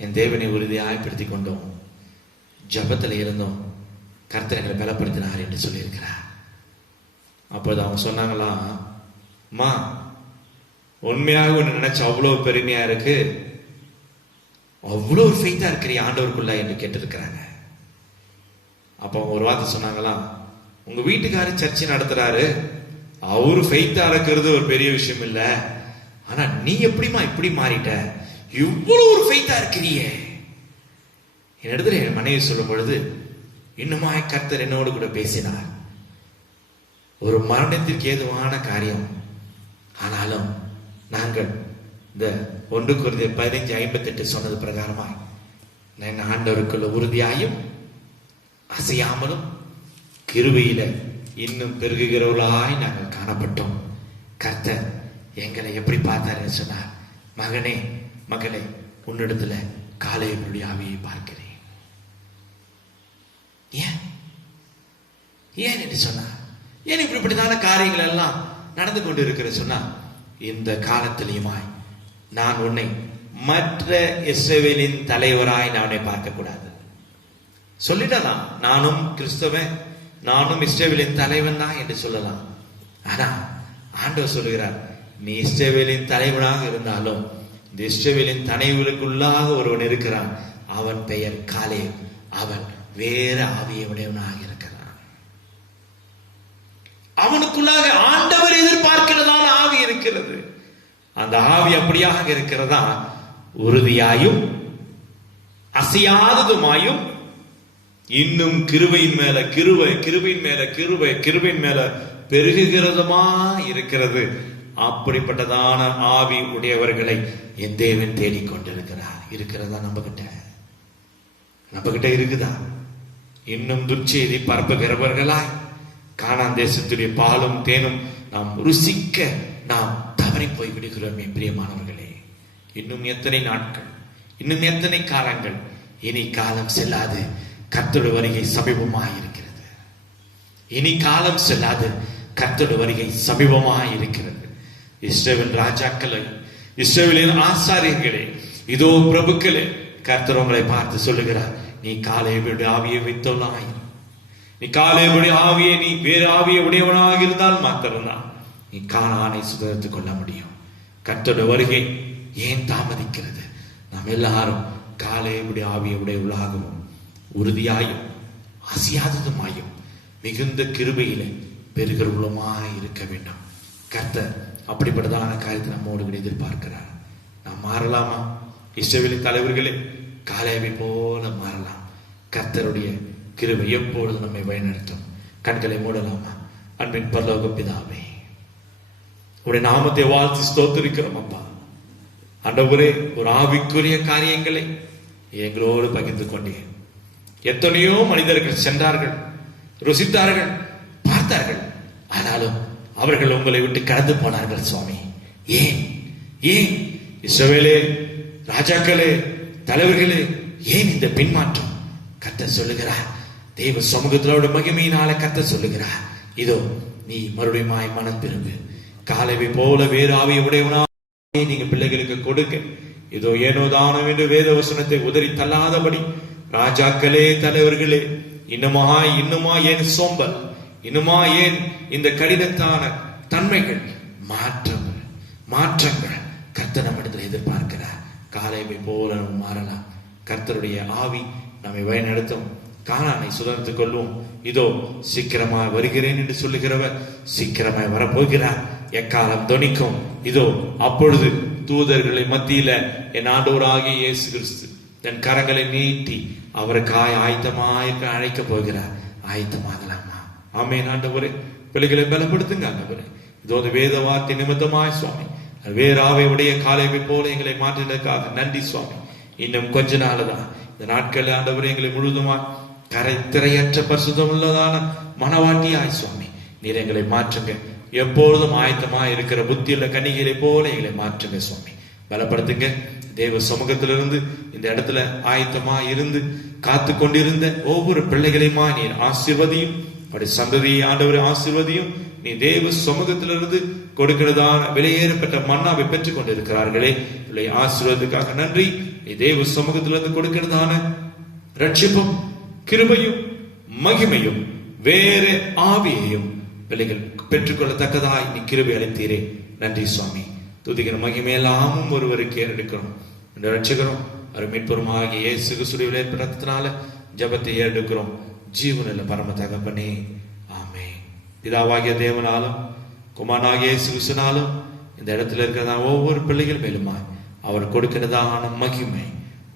என் தேவனை உறுதியாய்ப்படுத்தி கொண்டோம், ஜபத்தில் இருந்தோம், கர்த்தர் எங்களை பலப்படுத்தினார் என்று சொல்லியிருக்கிறார். அப்போது அவங்க சொன்னாங்களாம், அம்மா உண்மையாக ஒன்று நினைச்ச அவ்வளோ பெருமையா இருக்கு, அவ்வளோ ஃபெய்தா இருக்கிறீ ஆண்டவருக்குள்ள என்று கேட்டிருக்கிறாங்க. அப்போ அவங்க ஒரு வார்த்தை சொன்னாங்களாம், உங்க வீட்டுக்காரர் சர்ச்சை நடத்துறாரு, அவரு ஃபெய்த்தா இருக்கிறது ஒரு பெரிய விஷயம் இல்ல. ஆனா நீ எப்படிமா இப்படி மாறிட்ட, இவ்வளவு ஒரு ஃபெய்த்தா இருக்கிறியே. என் இடத்துல என் மனைவி சொல்லும் பொழுது, இன்னுமா கர்த்தர் என்னோடு கூட பேசினார். ஒரு மரணத்திற்கு ஏதுவான காரியம். ஆனாலும் நாங்கள் இந்த 1 கொரிந்தியர் 15:58 சொன்னது பிரகாரமாய் நான் ஆண்டவருக்குள்ள உறுதியாயும் அசையாமலும் கிருபையில இன்னும் பெருகுகிறவர்களாய் நாங்கள் காணப்பட்டோம். கர்த்தர் எங்களை எப்படி பார்த்தாரு சொன்னார், மகனே மகளே, உன்னிடத்துல காலேபுடைய ஆவியை பார்க்கிறேன். ஏன் என்று சொன்னார். ஏன் இப்படிப்பட்டதான காரியங்கள் எல்லாம் நடந்து கொண்டு இருக்கிற சொன்னா, இந்த காலத்திலேயுமாய் நான் உன்னை மற்ற இஸ்ரவேலின் தலைவராய் நான் உன்னை பார்க்க கூடாது. சொல்லிடலாம், நானும் கிறிஸ்தவன், நானும் இஸ்ரவேலின் தலைவன் தான் என்று சொல்லலாம். ஆனா ஆண்டவர் சொல்லுகிறார், நீ இஸ்ரவேலின் தலைவனாக இருந்தாலும் இந்த இஸ்ரவேலின் தலைவர்களுக்குள்ளாக ஒருவன் இருக்கிறான், அவன் பெயர் காலேப். அவன் வேற ஆவியை உடையவனாக இருக்கிறான். அவனுக்குள்ளாக ஆண்டவர் எதிர்பார்க்கிறதான ஆவி இருக்கிறது. அந்த ஆவி அப்படியாக இருக்கிறதா, உறுதியாயும் அசையாததுமாயும் இன்னும் கிருபையின் மேல கிருபை, கிருபையின் மேல கிருபை, கிருபையின் மேல பெருகுகிறதுமா இருக்கிறது. அப்படிப்பட்டதான ஆவி உடையவர்களை என் தேவன் தேடிக்கொண்டிருக்கிறார். இருக்கிறதா நம்ம கிட்ட இருக்குதா? இன்னும் துர்ச்செய்தி பரப்புகிறவர்களாய் கானான் தேசத்துடைய பாலும் தேனும் நாம் ருசிக்க நாம் தவறி போய் விடுகிறோம். பிரியமானவர்களே, இன்னும் எத்தனை நாட்கள், இன்னும் எத்தனை காலங்கள், இனி காலம் செல்லாது, கர்த்தருடைய வருகை சமீபமாய் இருக்கிறது. இனி காலம் செல்லாது, கர்த்தருடைய வருகை சமீபமாய் இருக்கிறது. இஸ்ரவேல் ராஜாக்களை, இஸ்ரவேலின் ஆசாரியர்களே, இதோ பிரபுக்களே, கர்த்தர் உங்களை பார்த்து சொல்லுகிறார், நீ காலேபுடைய ஆவியை வைத்தவனாய், நீ காலேபுடைய ஆவியை, நீ வேறு ஆவியை உடையவனாக இருந்தால் மாத்திரம்தான் நீ கானானை சுதந்திரத்துக் கொள்ள முடியும். கர்த்தருடைய வருகை ஏன் தாமதிக்கிறது? நாம் எல்லாரும் காலேபுடைய ஆவியை உடையவர்களாகவும் உறுதியாயும் அசையாததுமாயும் மிகுந்த கிருபையில பெருகிறவர்களுமாய் இருக்க வேண்டும். கர்த்தர் அப்படிப்பட்டதான காரியத்தை நம்மோடு கூட எதிர்பார்க்கிறார். நாம் மாறலாமா? இஸ்ரவேலின் தலைவர்களே, காலேபை போல மாறலாம். கர்த்தருடைய கிருபை எப்பொழுது நம்மை வழிநடத்தும். கண்களை மூடலாமா? அன்பின் பரலோக பிதாவே, உடைய நாமத்தை வாழ்த்து ஸ்தோத்திரிக்கிறோம் அப்பா. ஆண்டவரே, ஒரு ஆவிக்குரிய காரியங்களை எங்களோடு பகிர்ந்து கொண்டேன். எத்தனையோ மனிதர்கள் சென்றார்கள், ருசித்தார்கள், பார்த்தார்கள். ஆனாலும் அவர்கள் உங்களை விட்டு கடந்து போனார்கள் சுவாமி. ஏன் ஏன் இஸ்ரவேலே, ராஜாக்களே, தலைவர்களே, ஏன் இந்த பின்மாற்றம்? கர்த்தர் சொல்லுகிறார், தேவ சமூகத்திலோட மகிமையினால கர்த்தர் சொல்லுகிறார், இதோ நீ மறுபடியும் மனம் திரும்பு. காலேபை போல வேறு ஆவியை உடையவனா நீங்க பிள்ளைகளுக்கு கொடுக்க. இதோ ஏனோ தானம் என்று வேத வசனத்தை உதறி தள்ளாதபடி, ராஜாக்களே, தலைவர்களே, இன்னுமா ஏன் சோம்பல், இன்னுமா ஏன் இந்த கடினத்தான தன்மைகள், மாற்றங்கள் கர்த்தர் நம்மிடத்தில் எதிர்பார்க்கிறார். காலேபை போல நம்ம மாறலாம். கர்த்தருடைய ஆவி நம்மை வழிநடத்தும். கானானை சுதந்திரத்துக் கொள்வோம். இதோ சீக்கிரமாய் வருகிறேன் என்று சொல்லுகிறவர் சீக்கிரமாய் வரப்போகிறார். எக்காலம் தொனிக்கும். இதோ அப்பொழுது தூதர்களை மத்தியில என் ஆண்டவராகிய இயேசு கிறிஸ்து தன் கரங்களை நீட்டி அவருக்காய் ஆயத்தமாய் அழைக்க போகிறார். ஆயத்தமாகலாமா? ஆமென். ஆண்டவரே, பிள்ளைகளை பலப்படுத்துங்க ஆண்டவரே. இதோ வேத வார்த்தை நிமித்தமாய் சுவாமி, வேறு ஆவை உடைய காலேபை போல எங்களை மாற்றினதுக்காக நன்றி சுவாமி. இன்னும் கொஞ்ச நாள்தான் இந்த நாட்கள் ஆண்டவரே எங்களை முழுதுமாய் திரையற்ற பரிசுத்தம் உள்ளதான மனவாட்டியாய் சுவாமி நீர் எங்களை மாற்றுங்க. எப்பொழுதும் ஆயத்தமா இருக்கிற புத்தியுள்ள கன்னிகைகளை போல எங்களை மாற்றுங்க சுவாமி. பலப்படுத்துங்க. தேவ சமூகத்திலிருந்து இந்த இடத்துல ஆயத்தமா இருந்து காத்து கொண்டிருந்த ஒவ்வொரு பிள்ளைகளையுமா நீர் ஆசீர்வதியும். அப்படி சந்ததியை ஆண்டவரை ஆசீர்வதியும். நீ தேவ சமூகத்திலிருந்து கொடுக்கிறதான விலையேறப்பட்ட மன்னாவை பெற்றுக் கொண்டிருக்கிறார்களே, ஆசீர்வாதத்துக்காக நன்றி. நீ தேவ சமூகத்திலிருந்து கொடுக்கிறதான ரட்சிப்பும் கிருபையும் மகிமையும் வேற ஆவியையும் பிள்ளைகள் பெற்றுக்கொள்ளத்தக்கதாய் நீ கிருபை அளித்தீரே. நன்றி சுவாமி. துதிக்கிற மகிமையெல்லாமும் ஒருவருக்கு ஏறெடுக்கிறோம் என்று ரட்சிக்கிறோம். அருமைப்பெருமாகிய இயேசு கிறிஸ்துவின் ரத்தத்தினால ஜெபத்தை ஏறெடுக்கிறோம். ஜீவனில் பரம தகப்பனே, ஆமென். பிதாவாகிய தேவனாலும் குமாரனாகிய இயேசு கிறிஸ்துவினாலும் இந்த இடத்துல இருக்கிற ஒவ்வொரு பிள்ளைகள் மேலுமாய் அவர் கொடுக்கிறதான மகிமை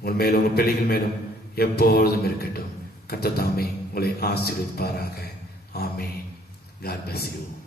உங்கள் மேலும் உங்கள் பிள்ளைகள் மேலும் எப்பொழுதும் இருக்கட்டும். கர்த்தர் தாமே உங்களை ஆசீர்வதிப்பாராக. ஆமென். God bless you.